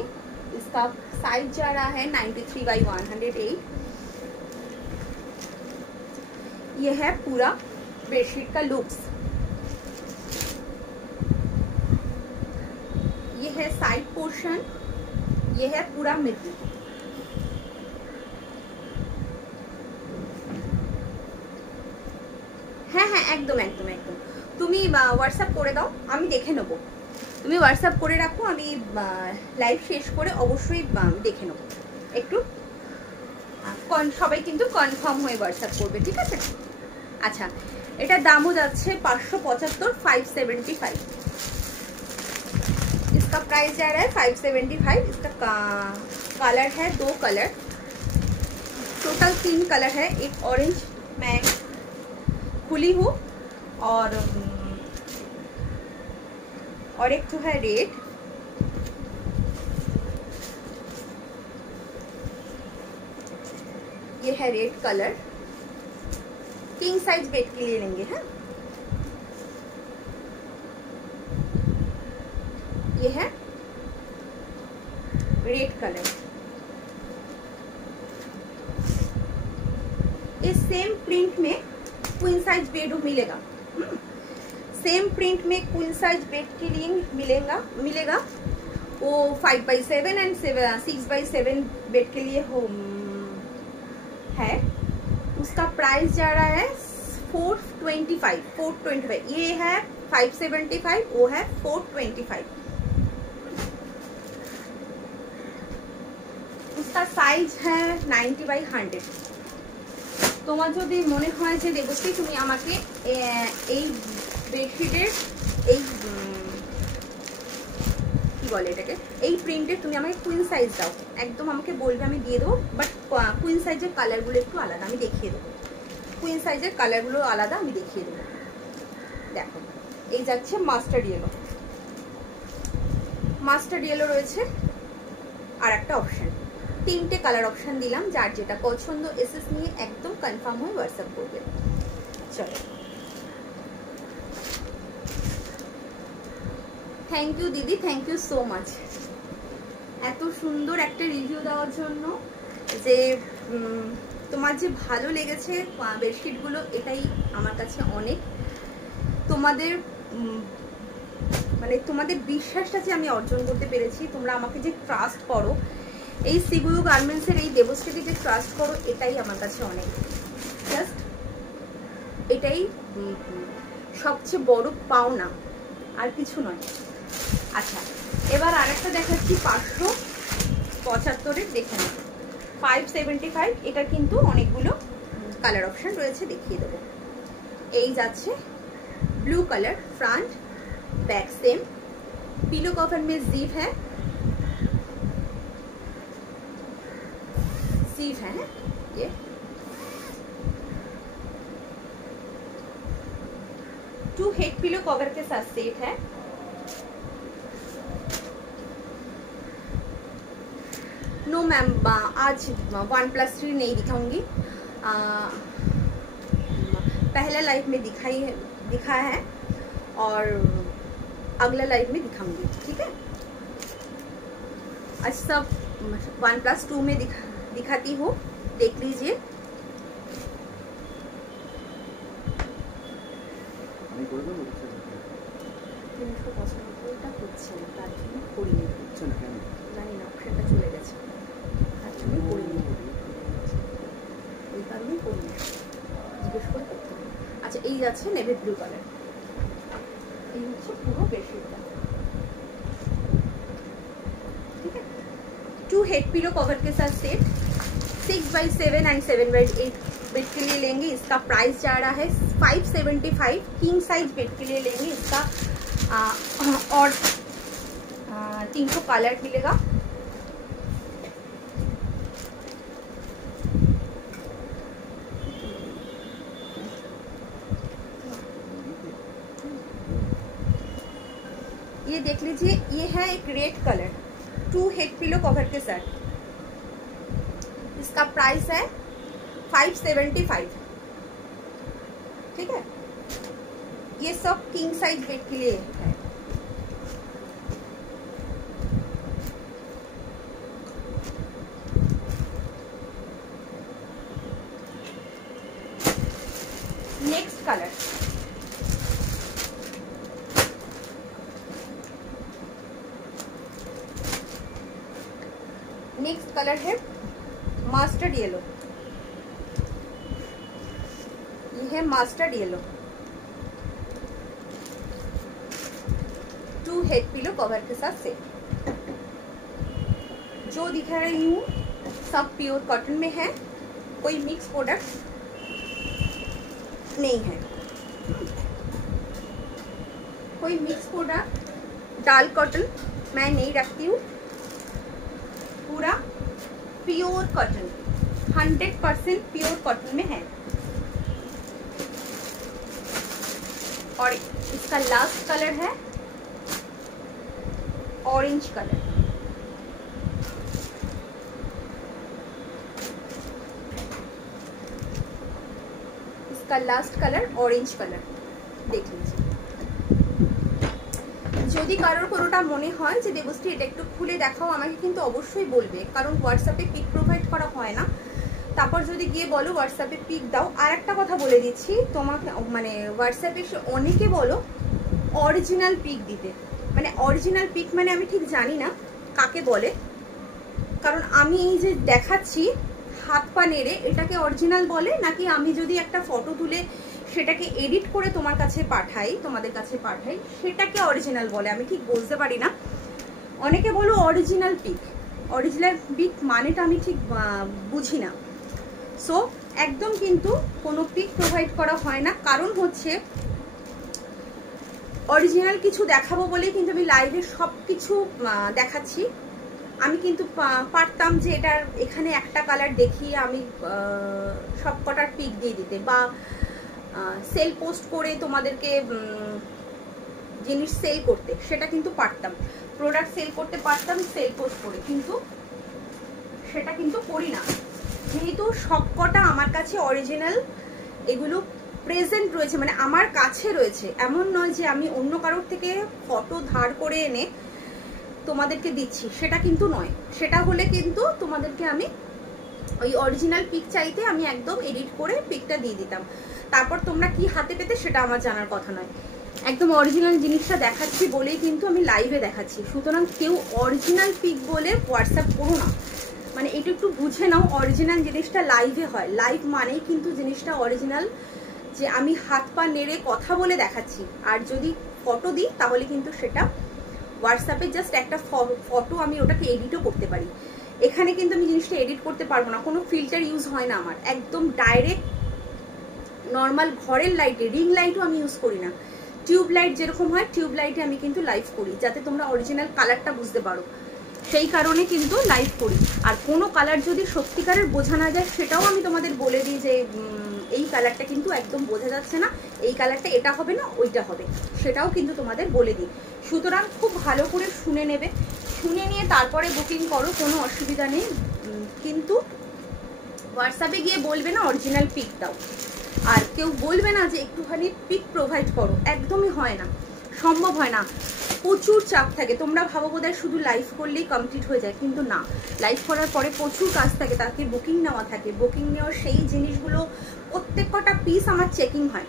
इसका साइज जा रहा है 93x108। ये है पूरा बेडशीट का लुक्स। ये है साइड पोर्शन, ये है पूरा मिडल। হ্যাঁ হ্যাঁ একদম একদম একদম, তুমি হোয়াটসঅ্যাপ করে দাও, আমি দেখে নেবো। তুমি হোয়াটসঅ্যাপ করে রাখো, আমি লাইভ শেষ করে অবশ্যই দেখে নেবো। একটু সবাই কিন্তু কনফার্ম হয়ে হোয়াটসঅ্যাপ করবে, ঠিক আছে। আচ্ছা এটার দামও যাচ্ছে 575, 575। इसका प्राइस जा रहा है 575। इसका कलर है 2 कलर, टोटल 3 कलर है। एक ऑरेंज मैं खुली हूँ और एक जो है रेड। ये है red colour, king size bed के लिए लेंगे, हैं। ये है रेड कलर। इस सेम प्रिंट में क्वीन साइज बेड मिलेगा, सेम प्रिंट में क्वीन साइज बेड के लिए मिलेगा वो 5x7 एंड 6x7 बेड के लिए है। उसका प्राइस जा रहा है 425। ये है 575, वो है 425। उसका साइज है 90x100। তোমার যদি মনে হয় যে দেবশ্রী তুমি আমাকে এই বেডশিটের এই কি বলে এটাকে, এই প্রিন্টের তুমি আমাকে কুইন সাইজ দাও, একদম আমাকে বলবে, আমি দিয়ে দেবো। বাট কুইন সাইজের কালারগুলো একটু আলাদা, আমি দেখিয়ে দেবো। কুইন সাইজের কালারগুলো আলাদা, আমি দেখিয়ে দেবো। দেখো এই যাচ্ছে মাস্টার্ড ইয়েলো, মাস্টার্ড ইয়েলো রয়েছে আর একটা অপশন। 3টে কালার অপশন দিলাম, যার যেটা পছন্দ এসএস নিয়ে একদম কনফার্ম হয়ে হোয়াটসঅ্যাপ করবে। চলো, থ্যাংক ইউ দিদি, থ্যাংক ইউ সো মাচ এত সুন্দর একটা রিভিউ দেওয়ার জন্য। যে তোমার যে ভালো লেগেছে বেডশিটগুলো, এটাই আমার কাছে অনেক। তোমাদের মানে তোমাদের বিশ্বাসটা যে আমি অর্জন করতে পেরেছি, তোমরা আমাকে যে ট্রাস্ট করো, এই সিগুরু গার্মেন্টসের এই দেবশ্রীকে যে ট্রাস্ট করো, এটাই আমার কাছে অনেক। জাস্ট এটাই সবচেয়ে বড় পাওনা, আর কিছু নয়। আচ্ছা এবার আরেকটা দেখাচ্ছি 575-এর, দেখে নাও 575। এটা কিন্তু অনেকগুলো কালার অপশন রয়েছে, দেখিয়ে দেবো। এই যাচ্ছে blue colour, front back same, pillow cover में जीप है, जीप है ये। टू हेड पिलो कवर के साथ सेट है। नो मैम आज 1+3 नहीं दिखाऊंगी, पहला लाइव में दिखाया है और अगला लाइव में दिखाऊंगी, ठीक है। आज सब 1+2 में दिखाती हूँ, देख लीजिए। জিনিসটা পছন্দ ওটা হচ্ছে না, তার জন্য করিনি। জানি না সেটা চলে গেছে, তার জন্য করিনি, ওই কারণেই করিনি, জিজ্ঞেস করে করতে হবে। আচ্ছা এই যাচ্ছে নেভি ব্লু কালার, এই হচ্ছে পুরো বেডশিটটা, ठीक है। 2 हेड पिलो कवर के साथ set 6x7 and 7x8 bed के लिए लेंगे। इसका प्राइस जा रहा है 575। किंग साइज बेड के लिए लेंगे इसका और 300 कलर मिलेगा। ये देख लीजिए, ये है एक red colour 2 head pillow cover के साथ, इसका प्राइस है 575, ठीक है। ये सब किंग साइज बेड के लिए है। नेक्स्ट कलर है मास्टर्ड येलो, ये है mastered yellow 2 head pillow cover के साथ सेट। जो दिखा रही हूँ सब प्योर कॉटन में है, कोई मिक्स प्रोडक्ट नहीं है, कोई मिक्स प्रोडक्ट डाल कॉटन मैं नहीं रखती हूँ, पूरा प्योर कॉटन 100% प्योर कॉटन में है। और इसका लास्ट कलर है ऑरेंज कलर, इसका लास्ट कलर ऑरेंज कलर देख लीजिए। যদি কারোর কোনোটা মনে হয় যে দেবশ্রী এটা একটু খুলে দেখাও, আমাকে কিন্তু অবশ্যই বলবে, কারণ হোয়াটসঅ্যাপে পিক প্রোভাইড করা হয় না। তারপর যদি গিয়ে বলো হোয়াটসঅ্যাপে পিক দাও। আর একটা কথা বলে দিচ্ছি তোমাকে, মানে হোয়াটসঅ্যাপে অনেকে বলো অরিজিনাল পিক দিতে, মানে অরিজিনাল পিক মানে আমি ঠিক জানি না কাকে বলে, কারণ আমি এই যে দেখাচ্ছি হাত পা নেড়ে, এটাকে অরিজিনাল বলে নাকি আমি যদি একটা ফটো তুলে সেটাকে এডিট করে তোমার কাছে পাঠাই, তোমাদের কাছে পাঠাই, সেটাকে অরিজিনাল বলে, আমি ঠিক বলতে পারি না। অনেকে বলো অরিজিনাল পিক, অরিজিনাল পিক মানেটা আমি ঠিক বুঝি না। সো একদম কিন্তু কোনো পিক প্রোভাইড করা হয় না, কারণ হচ্ছে অরিজিনাল কিছু দেখাবো বলে কিন্তু আমি লাইভে সব কিছু দেখাচ্ছি। আমি কিন্তু পারতাম যে এটার এখানে একটা কালার দেখিয়ে আমি সব কটার পিক দিয়ে দিতে, বা সেল পোস্ট করে তোমাদেরকে জিনিস সেল করতে, সেটা কিন্তু পারতাম, প্রোডাক্ট সেল করতে পারতাম সেল পোস্ট করে, কিন্তু সেটা কিন্তু করি না। যেহেতু সবকটা আমার কাছে অরিজিনাল এগুলো প্রেজেন্ট রয়েছে, মানে আমার কাছে রয়েছে, এমন নয় যে আমি অন্য কারোর থেকে ফটো ধার করে এনে তোমাদেরকে দিচ্ছি, সেটা কিন্তু নয়। সেটা হলে কিন্তু তোমাদেরকে আমি ওই অরিজিনাল পিক চাইতে আমি একদম এডিট করে পিকটা দিয়ে দিতাম, তারপর তোমরা কি হাতে পেতে সেটা আমার জানার কথা নয়। একদম অরিজিনাল জিনিসটা দেখাচ্ছি বলেই কিন্তু আমি লাইভে দেখাচ্ছি। সুতরাং কেউ অরিজিনাল পিক বলে হোয়াটসঅ্যাপ করো না, মানে এটা একটু বুঝে নাও, অরিজিনাল জিনিসটা লাইভে হয়, লাইভ মানেই কিন্তু জিনিসটা অরিজিনাল, যে আমি হাত পা নেড়ে কথা বলে দেখাচ্ছি। আর যদি ফটো দিই তাহলে কিন্তু সেটা হোয়াটসঅ্যাপে জাস্ট একটা ফটো, আমি ওটাকে এডিটও করতে পারি। এখানে কিন্তু আমি জিনিসটা এডিট করতে পারবো না, কোনো ফিল্টার ইউজ হয় না আমার, একদম ডাইরেক্ট নর্মাল ঘরের লাইটে, রিং লাইটও আমি ইউজ করি না, টিউব লাইট যেরকম হয় টিউব লাইটে আমি কিন্তু লাইভ করি, যাতে তোমরা অরিজিনাল কালারটা বুঝতে পারো, সেই কারণে কিন্তু লাইভ করি। আর কোনো কালার যদি সত্যিকারের বোঝা না যায় সেটাও আমি তোমাদের বলে দিই যে এই কালারটা কিন্তু একদম বোঝা যাচ্ছে না, এই কালারটা এটা হবে না ওইটা হবে, সেটাও কিন্তু তোমাদের বলে দিই। সুতরাং খুব ভালো করে শুনে নেবে, শুনে নিয়ে তারপরে বুকিং করো, কোনো অসুবিধা নেই। কিন্তু হোয়াটসঅ্যাপে গিয়ে বলবে না অরিজিনাল পিক দাও, আর কেউ বলবে না যে একটুখানি পিক প্রোভাইড করো, একদমই হয় না, সম্ভব হয় না, প্রচুর চাপ থাকে। তোমরা ভাবো বোধহয় শুধু লাইভ করলেই কমপ্লিট হয়ে যায়, কিন্তু না, লাইভ করার পরে প্রচুর কাজ থাকে, তাকে বুকিং নেওয়া থাকে, বুকিং নেওয়ার সেই জিনিসগুলো প্রত্যেক কটা পিস আমার চেকিং হয়,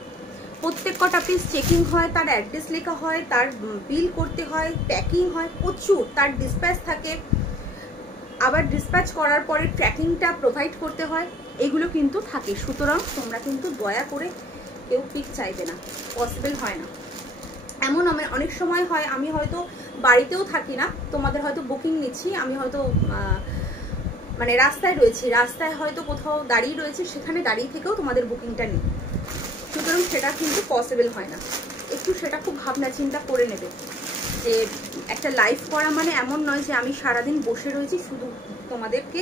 প্রত্যেক কটা পিস চেকিং হয়, তার অ্যাড্রেস লেখা হয়, তার বিল করতে হয়, প্যাকিং হয় প্রচুর, তার ডিসপ্যাচ থাকে, আবার ডিসপ্যাচ করার পরে ট্র্যাকিংটা প্রোভাইড করতে হয়, এগুলো কিন্তু থাকে। সুতরাং তোমরা কিন্তু দয়া করে কেউ পিক চাইবে না, পসিবল হয় না। এমন অনেক সময় হয় আমি হয়তো বাড়িতেও থাকি না, তোমাদের হয়তো বুকিং নিচ্ছি, আমি হয়তো মানে রাস্তায় রয়েছি, রাস্তায় হয়তো কোথাও দাঁড়িয়ে রয়েছে, সেখানে দাঁড়িয়ে থেকেও তোমাদের বুকিংটা নিই। সুতরাং সেটা কিন্তু পসিবল হয় না। একটু সেটা খুব ভাবনা চিন্তা করে নেবে যে একটা লাইভ করা মানে এমন নয় যে আমি সারাদিন বসে রয়েছি শুধু তোমাদেরকে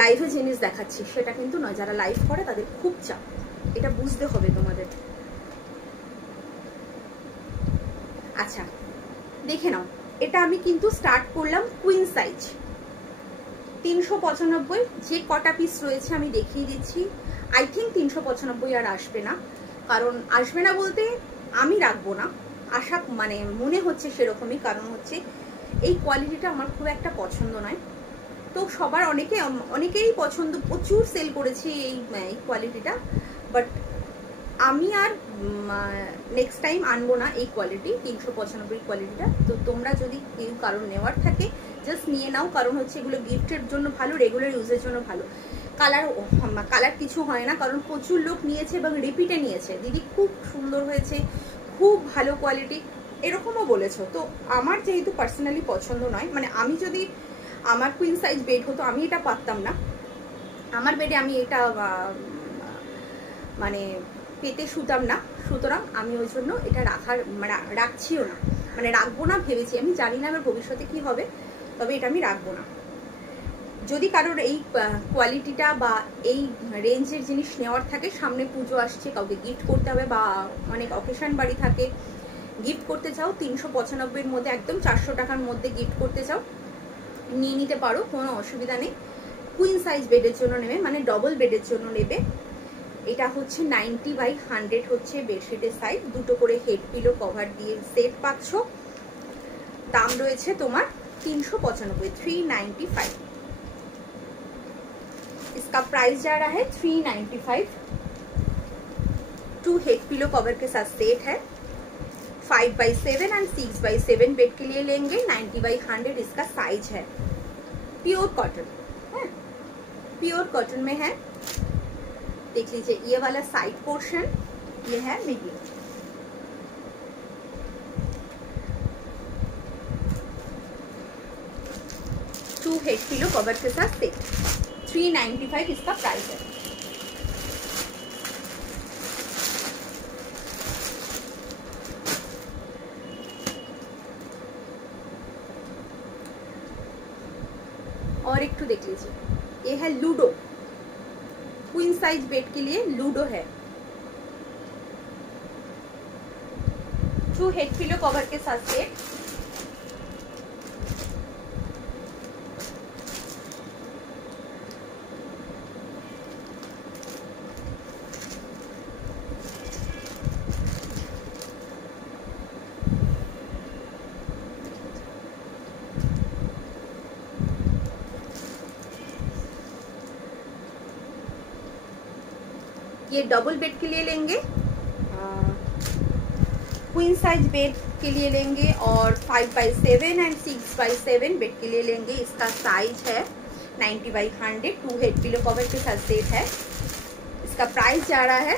লাইভে জিনিস দেখাচ্ছি, সেটা কিন্তু নয়। যারা লাইভ করে তাদের খুব চাপ, এটা বুঝতে হবে তোমাদের। আচ্ছা দেখে নাও, এটা আমি কিন্তু স্টার্ট করলাম কুইন সাইজ 395। যে কটা পিস রয়েছে আমি দেখিয়ে দিচ্ছি। আই থিঙ্ক 395 আর আসবে না, কারণ আসবে না বলতে আমি রাখবো না, আশা মানে মনে হচ্ছে সেরকমই। কারণ হচ্ছে এই কোয়ালিটিটা আমার খুব একটা পছন্দ নয়, তো সবার অনেকেই পছন্দ, প্রচুর সেল করেছি এই কোয়ালিটিটা, বাট আমি আর নেক্সট টাইম আনবো না এই কোয়ালিটি 395 কোয়ালিটিটা। তো তোমরা যদি কেউ কারণ নেওয়ার থাকে জাস্ট নিয়ে নাও, কারণ হচ্ছে এগুলো গিফটের জন্য ভালো, রেগুলার ইউজের জন্য ভালো। কালার কিছু হয় না, কারণ প্রচুর লোক নিয়েছে এবং রিপিটে নিয়েছে, দিদি খুব সুন্দর হয়েছে, খুব ভালো কোয়ালিটি, এরকমও বলেছো। তো আমার যেহেতু পার্সোনালি পছন্দ নয়, মানে আমি যদি আমার কুইন সাইজ বেড হতো আমি এটা পারতাম না, আমার বেডে আমি এটা মানে পেতে শুতাম না। সুতরাং আমি ওই জন্য এটা রাখছিও না, মানে রাখবো না ভেবেছি। আমি জানি না আমার ভবিষ্যতে কি হবে, তবে এটা আমি রাখবো না। যদি কারোর এই কোয়ালিটিটা বা এই রেঞ্জের জিনিস নেওয়ার থাকে, সামনে পুজো আসছে, কাউকে গিফট করতে হবে বা অনেক অকেশন বাড়ি থাকে, গিফট করতে চাও 395-এর মধ্যে, একদম 400 টাকার মধ্যে গিফট করতে চাও, নিয়ে নিতে পারো, কোনো অসুবিধা নেই। কুইন সাইজ বেডের জন্য নেবে, মানে ডবল বেডের জন্য নেবে। এটা হচ্ছে 90/100 হচ্ছে বেডশিটের সাইজ, দুটো করে হেড পিলো কভার দিয়ে সেট পাচ্ছ। দাম রয়েছে তোমার 395, 395। इसका प्राइस जा रहा है 395। 2 हेड पिलो कवर के साथ सेट है। 5/7 एंड 6/7 बेड के लिए लेंगे। 90/100 इसका साइज है। प्योर कॉटन है, प्योर कॉटन में है। देख लीजिए ये वाला साइड पोर्शन, ये है medium. Two head pillow cover के साथ सेट, 395 इसका प्राइस है। और एक तो देख लीजिए, ये है लूडो, क्वीन साइज बेड के लिए लूडो है। 2 हेड पिलो कवर के साथ सेट। ये डबल बेड के लिए लेंगे, क्वीन साइज बेड के लिए लेंगे, और 5/7 एंड 6/7 बेड के लिए लेंगे। इसका साइज है 90/100। 2 हेड पिलो कवर के साथ सेट है। इसका प्राइस जा रहा है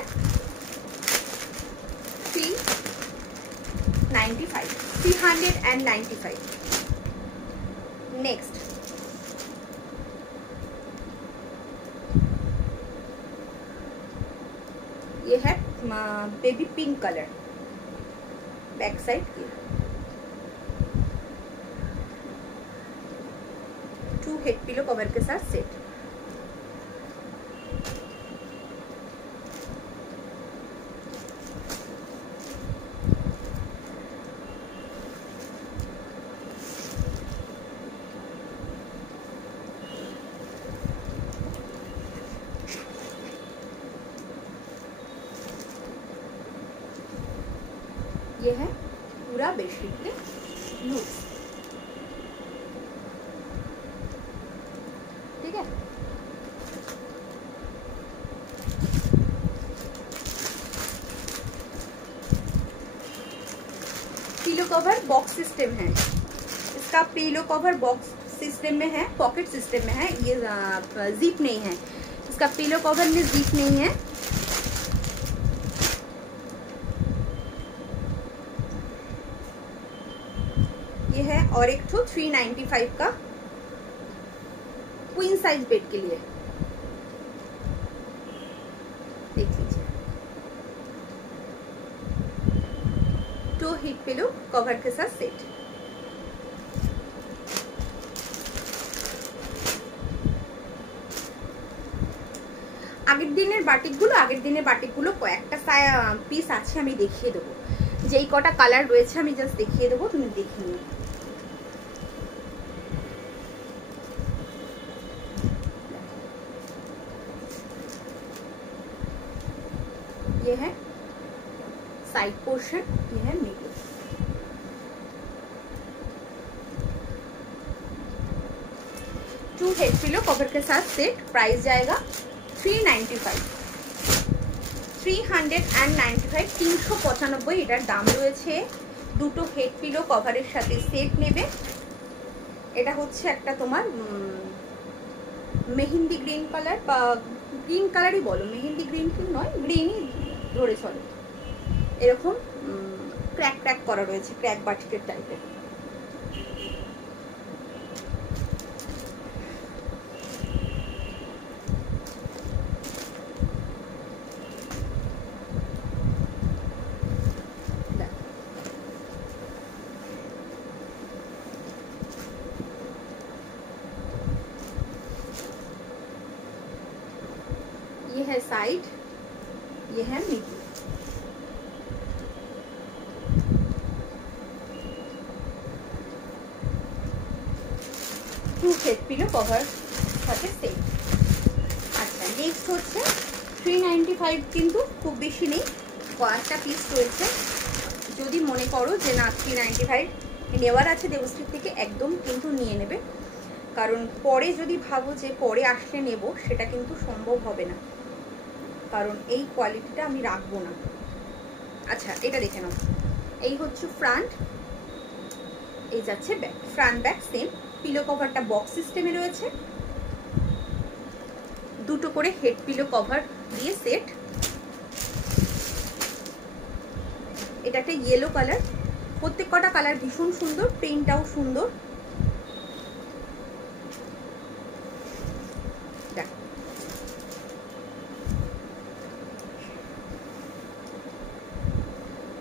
395। नेक्स्ट ये है baby pink colour, back side की। 2 हेड पिलो कवर के साथ सेट। ये है पूरा बेडशीट के लूज, ठीक है। कवर बॉक्स सिस्टम है, इसका पिलो कवर बॉक्स सिस्टम में है, पॉकेट सिस्टम में है, ये जिप नहीं है, इसका पिलो कवर में जिप नहीं है। ये है और एक तो 395 का क्वीन साइज बेड के लिए, देख लीजिए। 2 हिट पिलो कवर के साथ सेट। আগের দিনের বাটিকগুলো কয়েকটা পিস আছে, আমি দেখিয়ে দেবো। যেই কটা কালার রয়েছে আমি জাস্ট দেখিয়ে দেবো, তুমি দেখে নিও। ये है साइड पोर्शन, ये है middle. Two head pillow cover के साथ सेट, प्राइस जाएगा 395, 395 এটার দাম রয়েছে। দুটো হেড পিলো কভারের সাথে সেট নেবে। এটা হচ্ছে একটা তোমার মেহেন্দি গ্রিন কালার বা গ্রিন কালারই বলো, মেহেন্দি গ্রিন কি নয়, গ্রিনই ধরে চলো। এরকম ক্র্যাক ক্র্যাক করা রয়েছে, ক্র্যাক বাটিকের টাইপের। ये है साइड, ये है middle. Two head pillow cover সাথে সেট। আচ্ছা, নেক্সট হচ্ছে 395, কিন্তু খুব বেশি নেই, কয়েকটা পিস রয়েছে। যদি মনে করো যে না 395 নেওয়ার আছে দেবশ্রী থেকে, একদম কিন্তু নিয়ে নেবে, কারণ পরে যদি ভাবো যে পরে আসলে নেব, সেটা কিন্তু সম্ভব হবে না, কারণ এই কোয়ালিটিটা আমি রাখবো না। আচ্ছা, এটা দেখে নাও। এই হচ্ছে ফ্রন্ট, এই যাচ্ছে back, front back same. Pillow কভারটা বক্স সিস্টেমে রয়েছে, দুটো করে হেড পিলো কভার দিয়ে সেট। এটা একটা ইয়েলো কালার, প্রত্যেক কটা কালার ভীষণ সুন্দর, প্রিন্টটাও সুন্দর।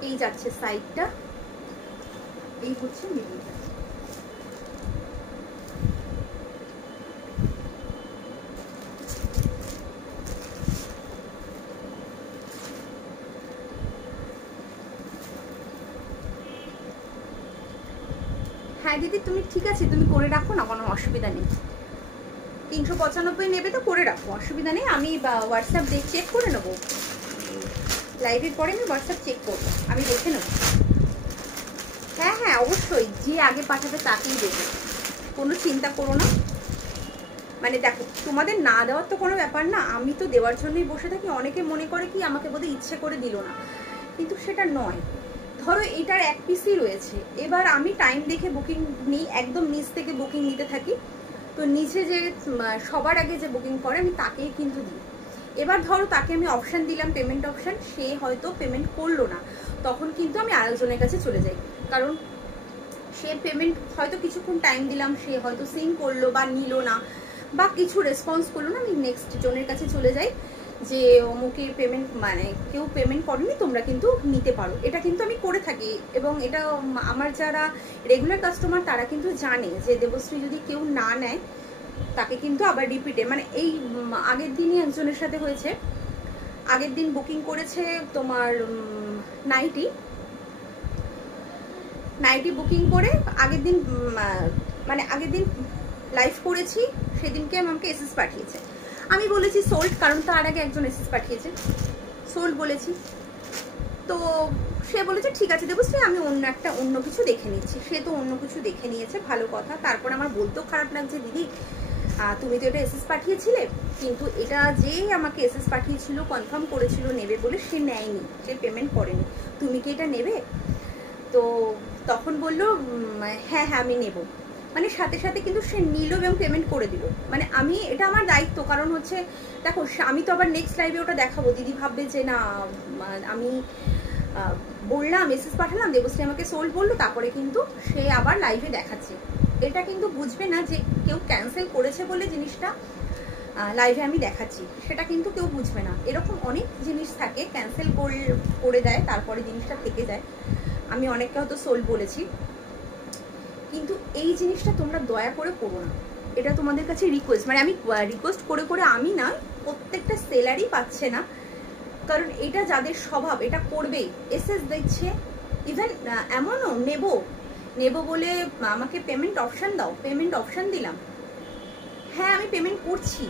এই যাচ্ছে সাইডটা, এই হচ্ছে মিডিলটা। হ্যাঁ দিদি, তুমি ঠিক আছে, তুমি করে রাখো না, কোনো অসুবিধা নেই। 395 নেবে তো করে রাখো, অসুবিধা নেই। আমি হোয়াটসঅ্যাপ চেক করে নেবো, লাইভের পরে আমি হোয়াটসঅ্যাপ চেক করবো, আমি দেখে নেবো। হ্যাঁ হ্যাঁ অবশ্যই, যে আগে পাঠাবে তাকেই দেবে, কোনো চিন্তা করো না। মানে দেখো, তোমাদের না দেওয়ার তো কোনো ব্যাপার না, আমি তো দেওয়ার জন্যই বসে থাকি। অনেকে মনে করে কি আমাকে বোধহয় ইচ্ছে করে দিল না, কিন্তু সেটা নয়। ধরো এটার এক পিসই রয়েছে, এবার আমি টাইম দেখে বুকিং নিই, একদম নিচ থেকে বুকিং নিতে থাকি। তো নিচে যে সবার আগে যে বুকিং করে আমি তাকেই কিন্তু দিই। এবার ধরো তাকে আমি অপশান দিলাম, পেমেন্ট অপশান, সে হয়তো পেমেন্ট করলো না, তখন কিন্তু আমি আরেকজনের কাছে চলে যাই, কারণ সে পেমেন্ট হয়তো কিছুক্ষণ টাইম দিলাম, সে হয়তো সিন করলো বা নিল না বা কিছু রেসপন্স করলো না, আমি নেক্সট জনের কাছে চলে যাই যে অমুকে পেমেন্ট, মানে কেউ পেমেন্ট করেনি, তোমরা কিন্তু নিতে পারো। এটা কিন্তু আমি করে থাকি, এবং এটা আমার যারা রেগুলার কাস্টমার তারা কিন্তু জানে যে দেবশ্রী যদি কেউ না নেয় তাকে কিন্তু আবার রিপিটে, মানে এই আগের দিনই একজনের সাথে হয়েছে। আগের দিন বুকিং করেছে তোমার নাইটি বুকিং করে, আগের দিন মানে আগের দিন লাইভ করেছি, সেদিনকে আমাকে এসএস পাঠিয়েছে। আমি বলেছি সোল্ড, কারণ তার আগে একজন এসএস পাঠিয়েছে, সোল্ড বলেছি। তো সে বলেছে ঠিক আছে দেবশ্রী, আমি অন্য কিছু দেখে নিচ্ছি। সে তো অন্য কিছু দেখে নিয়েছে, ভালো কথা। তারপর আমার বলতেও খারাপ লাগছে, দিদি তুমি তো এটা এসএস পাঠিয়েছিলে, কিন্তু এটা যে আমাকে এসএস পাঠিয়েছিল কনফার্ম করেছিল নেবে বলে, সে নেয়নি, সে পেমেন্ট করেনি, তুমি কি এটা নেবে? তো তখন বললো হ্যাঁ হ্যাঁ আমি নেব, মানে সাথে সাথে কিন্তু সে নিল এবং পেমেন্ট করে দিল। মানে আমি, এটা আমার দায়িত্ব, কারণ হচ্ছে দেখো আমি তো আবার নেক্সট লাইভে ওটা দেখাবো, দিদি ভাববে যে না আমি বললাম মেসেজ পাঠালাম দেবশ্রী আমাকে সোল্ড বললো, তারপরে কিন্তু সে আবার লাইভে দেখাচ্ছে। এটা কিন্তু বুঝবে না যে কেউ ক্যান্সেল করেছে বলে জিনিসটা লাইভে আমি দেখাচ্ছি, সেটা কিন্তু কেউ বুঝবে না। এরকম অনেক জিনিস থাকে, ক্যান্সেল করে দেয় তারপরে জিনিসটা থেকে যায়। আমি অনেককে হয়তো সোল্ড বলেছি, কিন্তু এই জিনিসটা তোমরা দয়া করে করো না, এটা তোমাদের কাছে রিকোয়েস্ট। মানে আমি রিকোয়েস্ট করে করে আমি না, প্রত্যেকটা সেলারই পাচ্ছে না, কারণ এটা যাদের স্বভাব এটা করবেই। এসএস দিচ্ছে, ইভেন এমনও নেব বলে আমাকে পেমেন্ট অপশান দাও, পেমেন্ট অপশান দিলাম, হ্যাঁ আমি পেমেন্ট করছি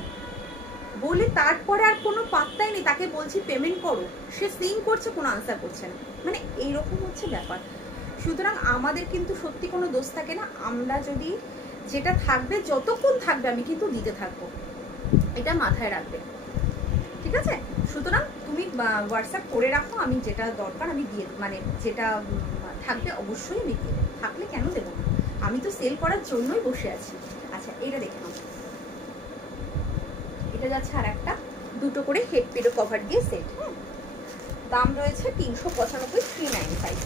বলে তারপরে আর কোনো পাত্তাই নেই, তাকে বলছি পেমেন্ট করো, সে সিন করছে, কোনো আনসার করছে না। মানে এইরকম হচ্ছে ব্যাপার। সুতরাং আমাদের কিন্তু সত্যি কোনো দোষ থাকে না, আমরা যদি যেটা থাকবে যতক্ষণ থাকবে আমি কিন্তু দিতে থাকবো, এটা মাথায় রাখবে, ঠিক আছে? সুতরাং তুমি হোয়াটসঅ্যাপ করে রাখো, আমি যেটা দরকার আমি দিয়ে, মানে যেটা থাকবে অবশ্যই আমি দিয়ে দেবো, থাকলে কেন দেবো না, আমি তো সেল করার জন্যই বসে আছি। আচ্ছা এটা দেখে নাও, এটা যাচ্ছে আর একটা, দুটো করে হেড পিলো কভার দিয়ে সেট। হ্যাঁ, দাম রয়েছে 395, 395।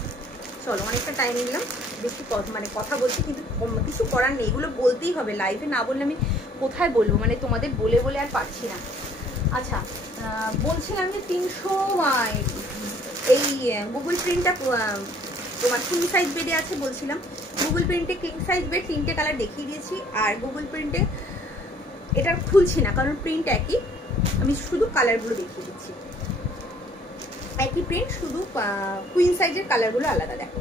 চলো অনেকটা টাইম নিলাম, বেশি মানে কথা বলছি, কিন্তু কিছু করার নেই, এগুলো বলতেই হবে, লাইভে না বললে আমি কোথায় বলবো, মানে তোমাদের বলে বলে আর পারছি না। আচ্ছা বলছিলাম যে 300, এই গুগল প্রিন্টটা তোমার কিং সাইজ বেডে আছে বলছিলাম, গুগল প্রিন্টে কিং সাইজ বেড 3টে কালার দেখিয়ে দিয়েছি, আর গুগল প্রিন্টে এটা খুলছি না কারণ প্রিন্ট একই, আমি শুধু কালারগুলো দেখিয়ে দিচ্ছি, একই প্রিন্ট, শুধু কুইন সাইজের কালারগুলো আলাদা। দেখো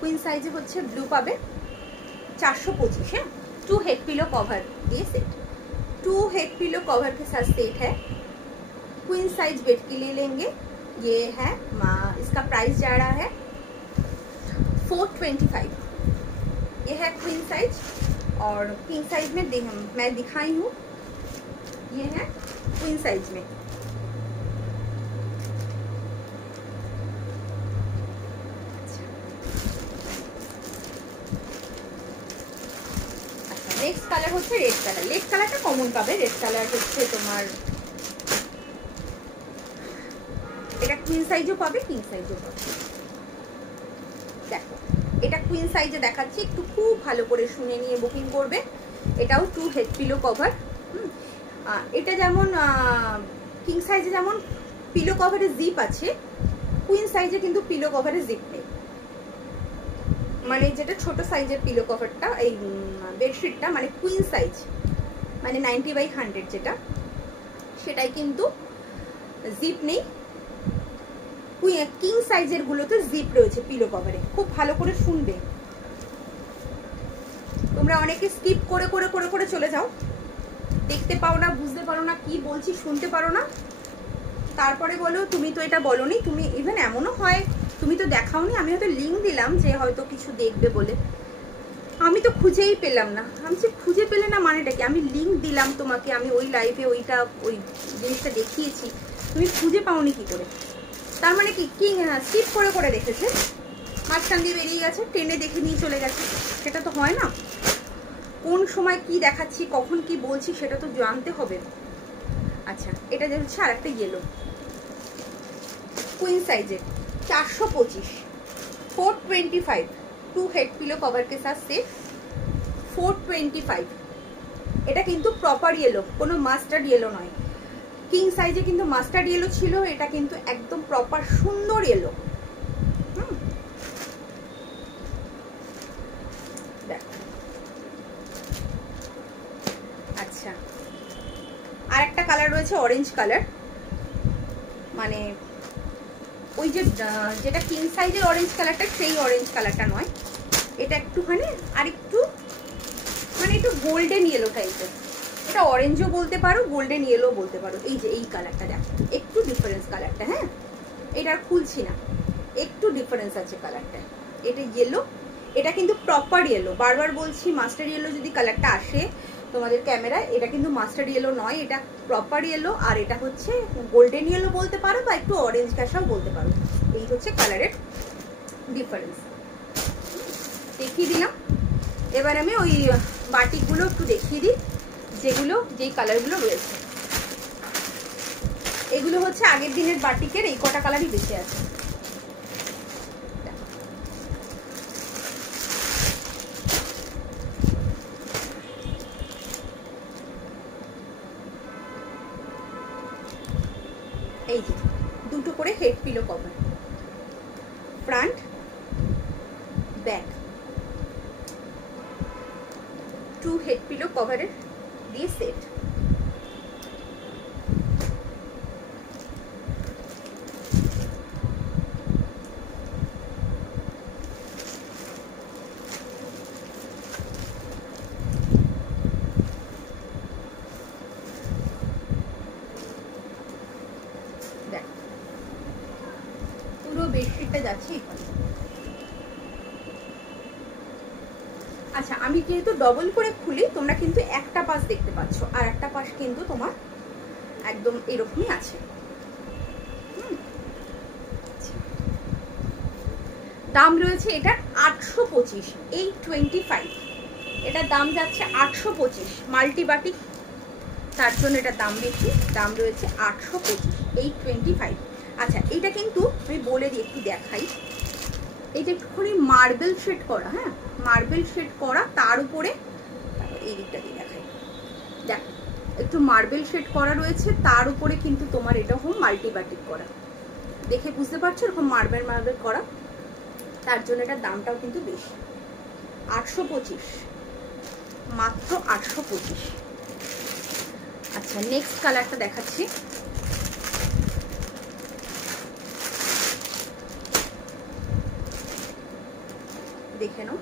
কুইন সাইজে হচ্ছে ব্লু পাবে 425, है 2 हेड पिलो कवर ये सेट, 2 हेड पिलो कवर के साथ सेट है। क्वीन साइज बेड के लिए लेंगे, ये है इसका प्राइस जा रहा है 425। ये है क्वीन साइज, और किंग साइज में मैं दिखाई हूँ, ये है क्वीन साइज में। নেক্সট কালার হচ্ছে রেড কালার, রেড কালারটা কমন পাবে, রেড কালার হচ্ছে তোমার, এটা কুইন সাইজও পাবে কিং সাইজও পাবে। দেখো এটা কুইন সাইজে দেখাচ্ছি, একটু খুব ভালো করে শুনে নিয়ে বুকিং করবে। এটাও 2 হেড পিলো কভার। এটা যেমন কিং সাইজে যেমন পিলো কভারে জিপ আছে, কুইন সাইজে কিন্তু পিলো কভারে জিপ নেই। মানে যেটা ছোট সাইজের পিলো কভারটা, এই বেডশিটটা মানে কুইন সাইজ, মানে 90/100 যেটা, সেটাই কিন্তু জিপ নেই। কিং সাইজের গুলোতে জিপ রয়েছে পিলো কভারে। খুব ভালো করে শুনবে, তোমরা অনেকে স্কিপ করে করে করে করে চলে যাও, দেখতে পাও না, বুঝতে পারো না কি বলছি, শুনতে পারো না, তারপরে বলো তুমি তো এটা বলোনি, তুমি ইভেন এমনও হয় তুমি তো দেখাওনি, আমি হয়তো লিঙ্ক দিলাম যে হয়তো কিছু দেখবে বলে, আমি তো খুঁজেই পেলাম না। আমি যে খুঁজে পেলে না মানেটা কি, আমি লিঙ্ক দিলাম তোমাকে, আমি ওই লাইভে ওইটা ওই জিনিসটা দেখিয়েছি, তুমি খুঁজে পাওনি কি করে? তার মানে কি স্কিপ করে করে দেখেছে, মাঝখান দিয়ে বেরিয়ে গেছে, ট্রেনে দেখে নিয়ে চলে গেছে, সেটা তো হয় না। কোন সময় কি দেখাচ্ছি, কখন কি বলছি, সেটা তো জানতে হবে। আচ্ছা এটা যে হচ্ছে আর একটা ইয়েলো কুইন সাইজের 425, 425, 2 हेड पिलो कवर के साथ सेट 425। এটা কিন্তু প্রপার ইয়েলো, কোনো মাস্টার্ড ইয়েলো নয়। কিং সাইজে কিন্তু মাস্টার্ড ইয়েলো ছিল, এটা কিন্তু একদম প্রপার সুন্দর ইয়েলো। আচ্ছা আর একটা কালার রয়েছে অরেঞ্জ কালার, মানে ওই যে যেটা কিং সাইজের অরেঞ্জ কালারটা সেই অরেঞ্জ কালারটা নয়, এটা একটুখানি আরেকটু মানে একটু গোল্ডেন ইয়েলো টাইপের, এটা অরেঞ্জও বলতে পারো, গোল্ডেন ইয়েলো বলতে পারো। এই যে এই কালারটা দেখো, একটু ডিফারেন্স কালারটা, হ্যাঁ এটা আর খুলছি না, একটু ডিফারেন্স আছে কালারটা। এটা ইয়েলো, এটা কিন্তু প্রপার ইয়েলো, বারবার বলছি মাস্টার ইয়েলো যদি কালারটা আসে তোমাদের ক্যামেরায়, এটা কিন্তু মাস্টার ইয়েলো নয়, এটা প্রপার ইয়েলো, আর এটা হচ্ছে গোল্ডেন ইয়েলো বলতে পারো বা একটু অরেঞ্জ ক্যাশাও বলতে পারো। এই হচ্ছে কালারের ডিফারেন্স দেখিয়ে দিলাম। এবার আমি ওই বাটিকগুলো একটু দেখিয়ে দিই, যেই কালারগুলো রয়েছে। এগুলো হচ্ছে আগের দিনের বাটিকের, এই কটা কালারই বেঁচে আছে। এই যে দুটো করে head pillow cover, front back, 2 head pillow কভারের দিয়ে সেট। পুরো বেডশিটটা যাচ্ছে এখানে। আচ্ছা, আমি যেহেতু ডবল করে খুলি, তোমরা কিন্তু একটা পাশ দেখতে পাচ্ছ, আর একটা পাশ কিন্তু তোমার একদম এরকমই আছে। দাম রয়েছে এটার 825, 825। এটার দাম যাচ্ছে 825, মাল্টিবাটিক, তার জন্য এটার দাম বেশি। দাম রয়েছে 825, 825। আচ্ছা, এইটা কিন্তু আমি বলে দিই, একটু দেখাই। এইটা একটুখানি মার্বেল শেড করা, হ্যাঁ মার্বেল শেড করা, তার উপরে এই দিকটা দিয়ে দেখাই। দেখো একটু মার্বেল শেড করা রয়েছে, তার উপরে কিন্তু তোমার এটা হোম মাল্টিবাটিক করা, দেখে বুঝতে পারছো এরকম মার্বেল করা, তার জন্য এটার দামটাও কিন্তু বেশি। 825, মাত্র 825। আচ্ছা, নেক্সট কালারটা দেখাচ্ছি। দেখে নাও,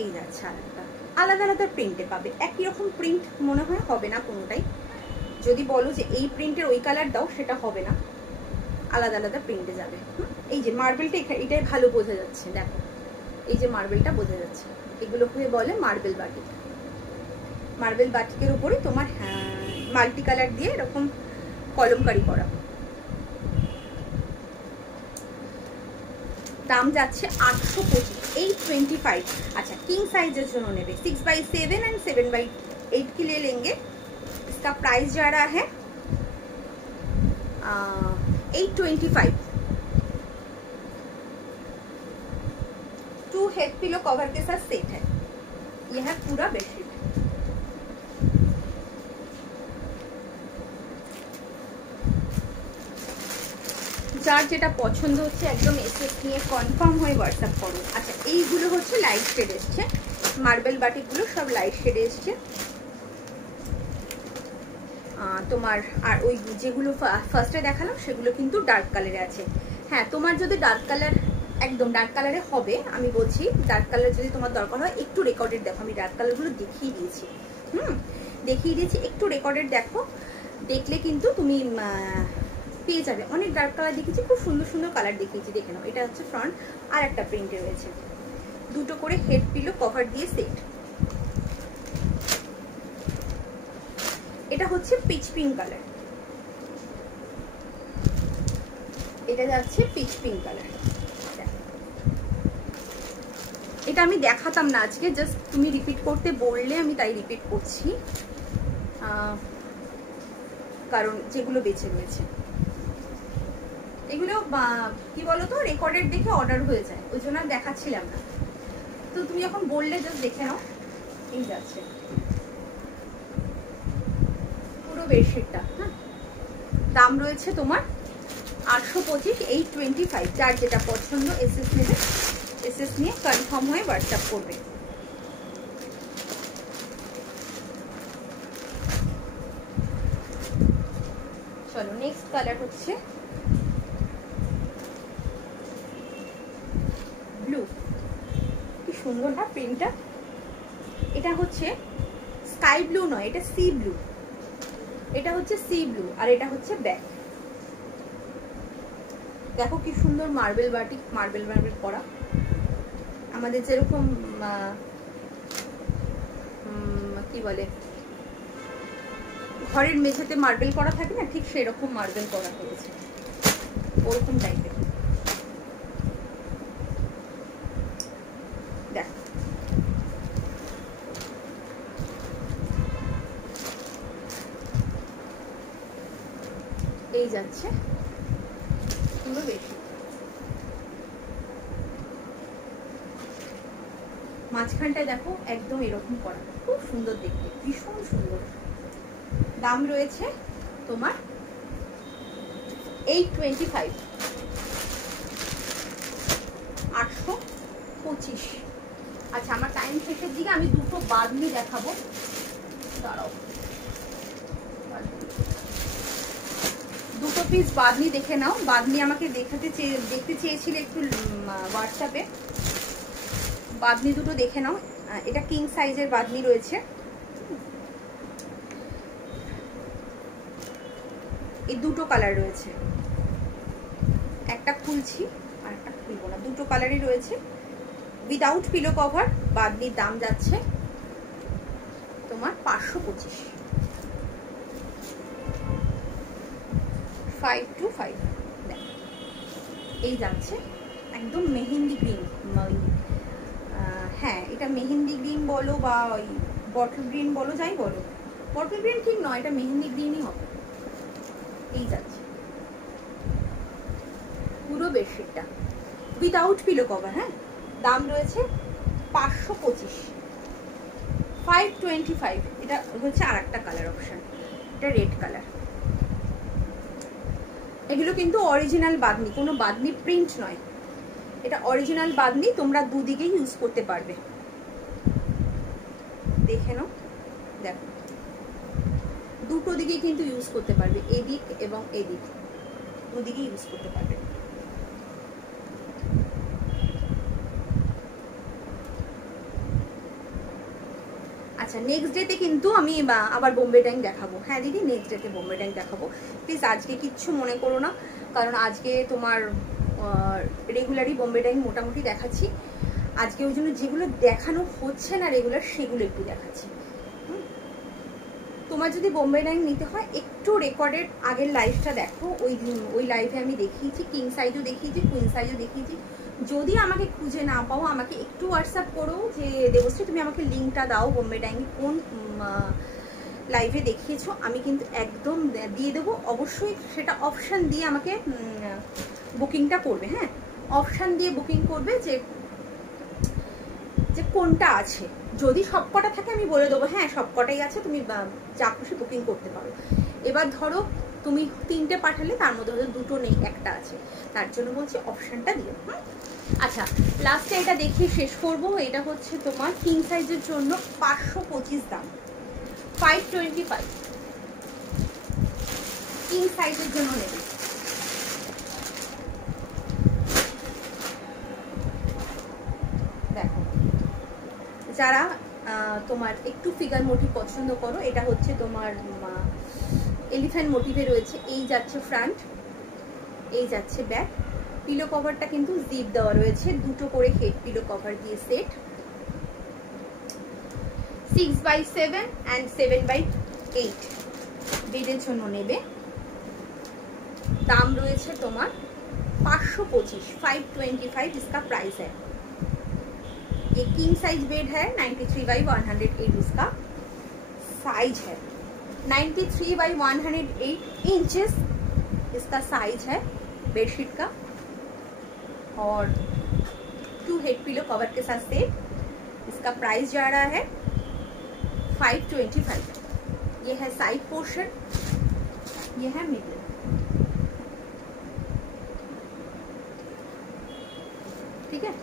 এই যাচ্ছে আরেকটা, আলাদা আলাদা প্রিন্টে পাবে। একই রকম প্রিন্ট মনে হয় হবে না কোনোটাই। যদি বলো যে এই প্রিন্টের ওই কালার দাও, সেটা হবে না, আলাদা আলাদা প্রিন্টে যাবে। এই যে মার্বেলটা এটাই ভালো বোঝা যাচ্ছে, দেখো এই যে মার্বেলটা বোঝা যাচ্ছে, এগুলো হয়ে বলে মার্বেল বাটিক। মার্বেল বাটিকের উপরে তোমার মাল্টি কালার দিয়ে এরকম কলমকারি করা। দাম যাচ্ছে 825, 825। अच्छा, किंग साइजेर जोनो नेबे 6/7 एंड 7/8 के लिए लेंगे। इसका प्राइस जा रहा है 825। 2 हेड पिलो कवर के साथ सेट है। यह है पूरा बेडशीट। যার যেটা পছন্দ হচ্ছে একদম এসএস নিয়ে কনফার্ম হয়ে হোয়াটসঅ্যাপ করো। আচ্ছা, এইগুলো হচ্ছে লাইট শেড এসছে, মার্বেল বাটিকগুলো সব লাইট শেডে এসছে তোমার। আর ওই যেগুলো ফার্স্টে দেখালাম সেগুলো কিন্তু ডার্ক কালারে আছে। হ্যাঁ, তোমার যদি ডার্ক কালার, একদম ডার্ক কালারে হবে, আমি বলছি ডার্ক কালার যদি তোমার দরকার হয় একটু রেকর্ডেড দেখো। আমি ডার্ক কালারগুলো দেখিয়ে দিয়েছি, দেখিয়ে দিয়েছি। একটু রেকর্ডেড দেখো, দেখলে কিন্তু তুমি পেয়ে যাবে। অনেক ডার্ক কালার দেখিয়েছি, খুব সুন্দর সুন্দর কালার দেখিয়েছি, দেখে নাও। এটা হচ্ছে ফ্রন্ট, আর একটা প্রিন্টে রয়েছে। দুটো করে হেড পিলো কভার দিয়ে সেট। এটা হচ্ছে পিচ পিঙ্ক কালার, এটা যাচ্ছে পিচ পিঙ্ক কালার। এটা আমি দেখাতাম না আজকে, জাস্ট তুমি রিপিট করতে বললে আমি তাই রিপিট করছি, কারণ যেগুলো বেঁচে রয়েছে এগুলো কি বলতো রেকর্ডেড দেখে অর্ডার হয়ে যায়, ওই জন্য দেখাচ্ছিলাম না। তো তুমি যখন বললে জাস্ট দেখে নাও। এই যাচ্ছে পুরো বেডশিটটা। হ্যাঁ, দাম রয়েছে তোমার 825, 825। যার যেটা পছন্দ এসএস নেবে, এসএস নিয়ে কনফার্ম হয়ে হোয়াটসঅ্যাপ করবে। চলো, নেক্সট কালার হচ্ছে ব্লু। কি সুন্দর না প্রিন্টটা। এটা হচ্ছে স্কাই ব্লু নয়, এটা সি ব্লু। এটা হচ্ছে সি ব্লু, আর এটা হচ্ছে ব্যাক। দেখো কি সুন্দর মার্বেল বাটিক, মার্বেল করা। আমাদের যেরকম কি বলে ঘরের মেঝেতে মার্বেল করা থাকে না, ঠিক সেরকম মার্বেল করা হয়েছে। ওরকম টাইপের। দেখ এই যাচ্ছে পুরো বেশি, মাঝখানটায় দেখো একদম এরকম করা, খুব সুন্দর দেখতে, ভীষণ সুন্দর। দাম রয়েছে তোমার 825, 825। আচ্ছা আমার টাইম শেষের দিকে আমি দুটো বাদনি দেখাবো, দাঁড়াও। দুটো পিস বাদনি দেখে নাও। বাদনি আমাকে দেখতে চেয়েছিলে একটু হোয়াটসঅ্যাপে, বাদনি দুটো দেখে নাও। এটা কিং সাইজের বাদনি রয়েছে। এই দুটো কালার রয়েছে, একটা খুলছি আর একটা খুলবো না, দুটো কালারই রয়েছে। Without pillow cover. বাদনির দাম যাচ্ছে তোমার 525, 525। এই যাচ্ছে একদম মেহেন্দি গ্রিন। হ্যাঁ এটা মেহেন্দি গ্রিন বলো বা ওই বটল গ্রিন বলো, যাই বলো, বটল গ্রিন ঠিক নয়, এটা মেহেন্দি গ্রিনই হবে। এই যাচ্ছে পুরো বেডশিটটা উইদাউট পিলো কভার। হ্যাঁ দাম রয়েছে 525, 525। এটা হচ্ছে আর একটা কালার অপশন, এটা রেড কালার। এগুলো কিন্তু অরিজিনাল বাদনি, কোনো বাদনি প্রিন্ট নয়, এটা অরিজিনাল বাদনি। তোমরা দুদিকেই ইউজ করতে পারবে, দেখে নাও। দেখো দুটো দিকে কিন্তু ইউজ করতে পারবে, এদিক এবং এদিক দুদিকে ইউজ করতে পারবে। আচ্ছা নেক্সট ডেতে কিন্তু আমি আবার বোম্বে ট্যাঙ্ক দেখাবো। হ্যাঁ দিদি নেক্সট ডেতে বোম্বে ট্যাঙ্ক দেখাবো, প্লিজ আজকে কিচ্ছু মনে করো না, কারণ আজকে তোমার রেগুলারই বোম্বে ট্যাঙ্ক মোটামুটি দেখাচ্ছি। আজকে ওই জন্য যেগুলো দেখানো হচ্ছে না রেগুলার সেগুলো একটু দেখাচ্ছি। তোমার যদি বোম্বে ট্যাঙ্ক নিতে হয় একটু রেকর্ডেড আগের লাইভটা দেখো, ওই লাইভে আমি দেখিয়েছি, কিং সাইজও দেখিয়েছি, কুইন সাইজও দেখিয়েছি। যদি আমাকে খুঁজে না পাও আমাকে একটু হোয়াটসঅ্যাপ করো যে দেবশ্রী তুমি আমাকে লিঙ্কটা দাও বোম্বে ট্যাঙ্ক কোন লাইভে দেখিয়েছো, আমি কিন্তু একদম দিয়ে দেবো। অবশ্যই সেটা অপশান দিয়ে আমাকে বুকিংটা করবে। হ্যাঁ অপশান দিয়ে বুকিং করবে যে কোনটা আছে। যদি সবকটা থাকে আমি বলে দেবো হ্যাঁ সবকটাই আছে, তুমি যা খুশি বুকিং করতে পারো। এবার ধরো তুমি 3টে পাঠালে তার মধ্যে হয়তো 2টো নেই, একটা আছে, তার জন্য বলছি অপশানটা দিও। আচ্ছা লাস্টে এটা দেখিয়ে শেষ করবো। এটা হচ্ছে তোমার কিং সাইজের জন্য 525 দাম, 525 কিং সাইজের জন্য নেবে। দেখো যারা তোমার একটু ফিগার মোটিভ পছন্দ করো, এটা হচ্ছে তোমার এলিফ্যান্ট মোটিভে রয়েছে। এই যাচ্ছে ফ্রন্ট, এই যাচ্ছে ব্যাক। পিলো কভারটা কিন্তু জিপ দেওয়া রয়েছে, দুটো করে হেড পিলো কভার দিয়ে সেট। 6x7 and 7x8 বেডের জন্য নেবে। दाम রয়েছে তোমার 525, 525 इसका प्राइस है। ये किंग साइज बेड है, 93/108 इसका साइज है, 93/108 इंचेस इसका साइज है बेडशीट का। और 2 हेड पिलो कवर के साथ सेट, इसका प्राइस जा रहा है 525। ये है साइड पोर्शन, ये है मिडल। ठीक है,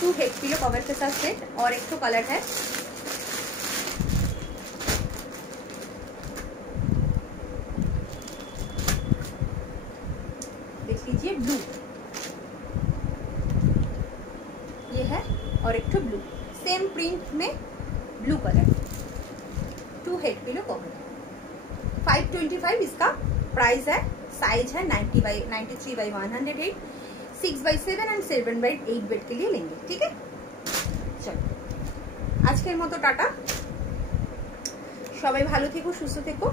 2 हेड पिलो कवर के साथ सेट। और एक तो कलर है देख लीजिए ब्लू, ये है। और एक तो ब्लू सेम प्रिंट में blue colour, 2 head pillow cover, 525 इसका प्राइस है। साइज है 93/108, 6x7 एंड 7x8 बेड के लिए लेंगे। ठीक है, चलो আজকের মতো টাটা, সবাই ভালো থেকো, সুস্থ থেকো।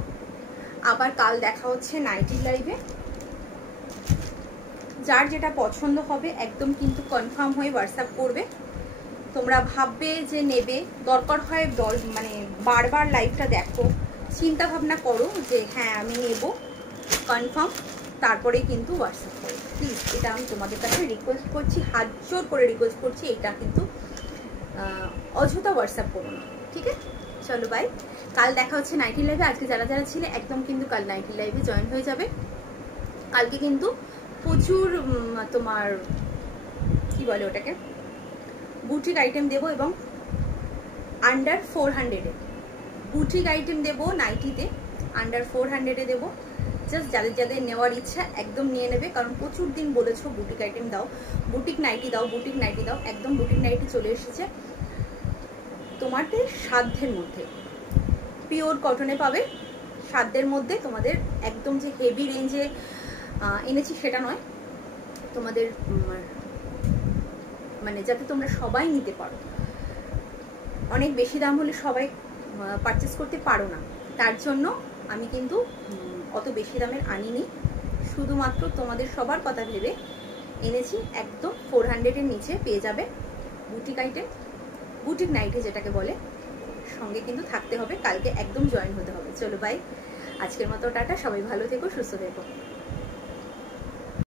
আবার কাল দেখা হচ্ছে নাইটি লাইভে। যার যেটা পছন্দ হবে একদম কিন্তু কনফার্ম হয়ে হোয়াটসঅ্যাপ করবে। তোমরা ভাববে যে নেবে, দরকার হয় মানে বারবার লাইভটা দেখো, চিন্তা ভাবনা করো যে হ্যাঁ আমি নেব, কনফার্ম, তারপরে কিন্তু হোয়াটসঅ্যাপ করো প্লিজ। এটা আমি তোমাদের কাছে রিকোয়েস্ট করছি, হাত জোর করে রিকোয়েস্ট করছি। এটা কিন্তু অযথা হোয়াটসঅ্যাপ করো না, ঠিক আছে? চলো বাই, কাল দেখা হচ্ছে নাইটি লাইভে। আজকে যারা যারা ছিলে একদম কিন্তু কাল নাইটি লাইভে জয়েন হয়ে যাবে। কালকে কিন্তু প্রচুর তোমার কি বলে ওটাকে, বুটিক আইটেম দেবো এবং আন্ডার 400-এ বুটিক আইটেম দেবো। নাইটিতে আন্ডার 400-এ দেবো। জাস্ট যাদের যাদের নেওয়ার ইচ্ছা একদম নিয়ে নেবে, কারণ প্রচুর দিন বলেছো বুটিক আইটেম দাও, বুটিক নাইটি দাও, বুটিক নাইটি দাও। একদম বুটিক নাইটি চলে এসেছে তোমাদের সাধ্যের মধ্যে, পিওর কটনে পাবে সাধ্যের মধ্যে। তোমাদের একদম যে হেভি রেঞ্জে এনেছি সেটা নয়, তোমাদের মানে যাতে তোমরা সবাই নিতে পারো। অনেক বেশি দাম হলে সবাই পারচেস করতে পারো না, তার জন্য আমি কিন্তু অত বেশি দামের আনিনি, শুধুমাত্র তোমাদের সবার কথা ভেবে এনেছি। একদম 400-এর নিচে পেয়ে যাবে বুটিক আইটেম, বুটিক নাইটি যেটাকে বলে। সঙ্গে কিন্তু থাকতে হবে, কালকে একদম জয়েন হতে হবে। চলো বাই, আজকের মতো টাটা, সবাই ভালো থেকো, সুস্থ থেকো।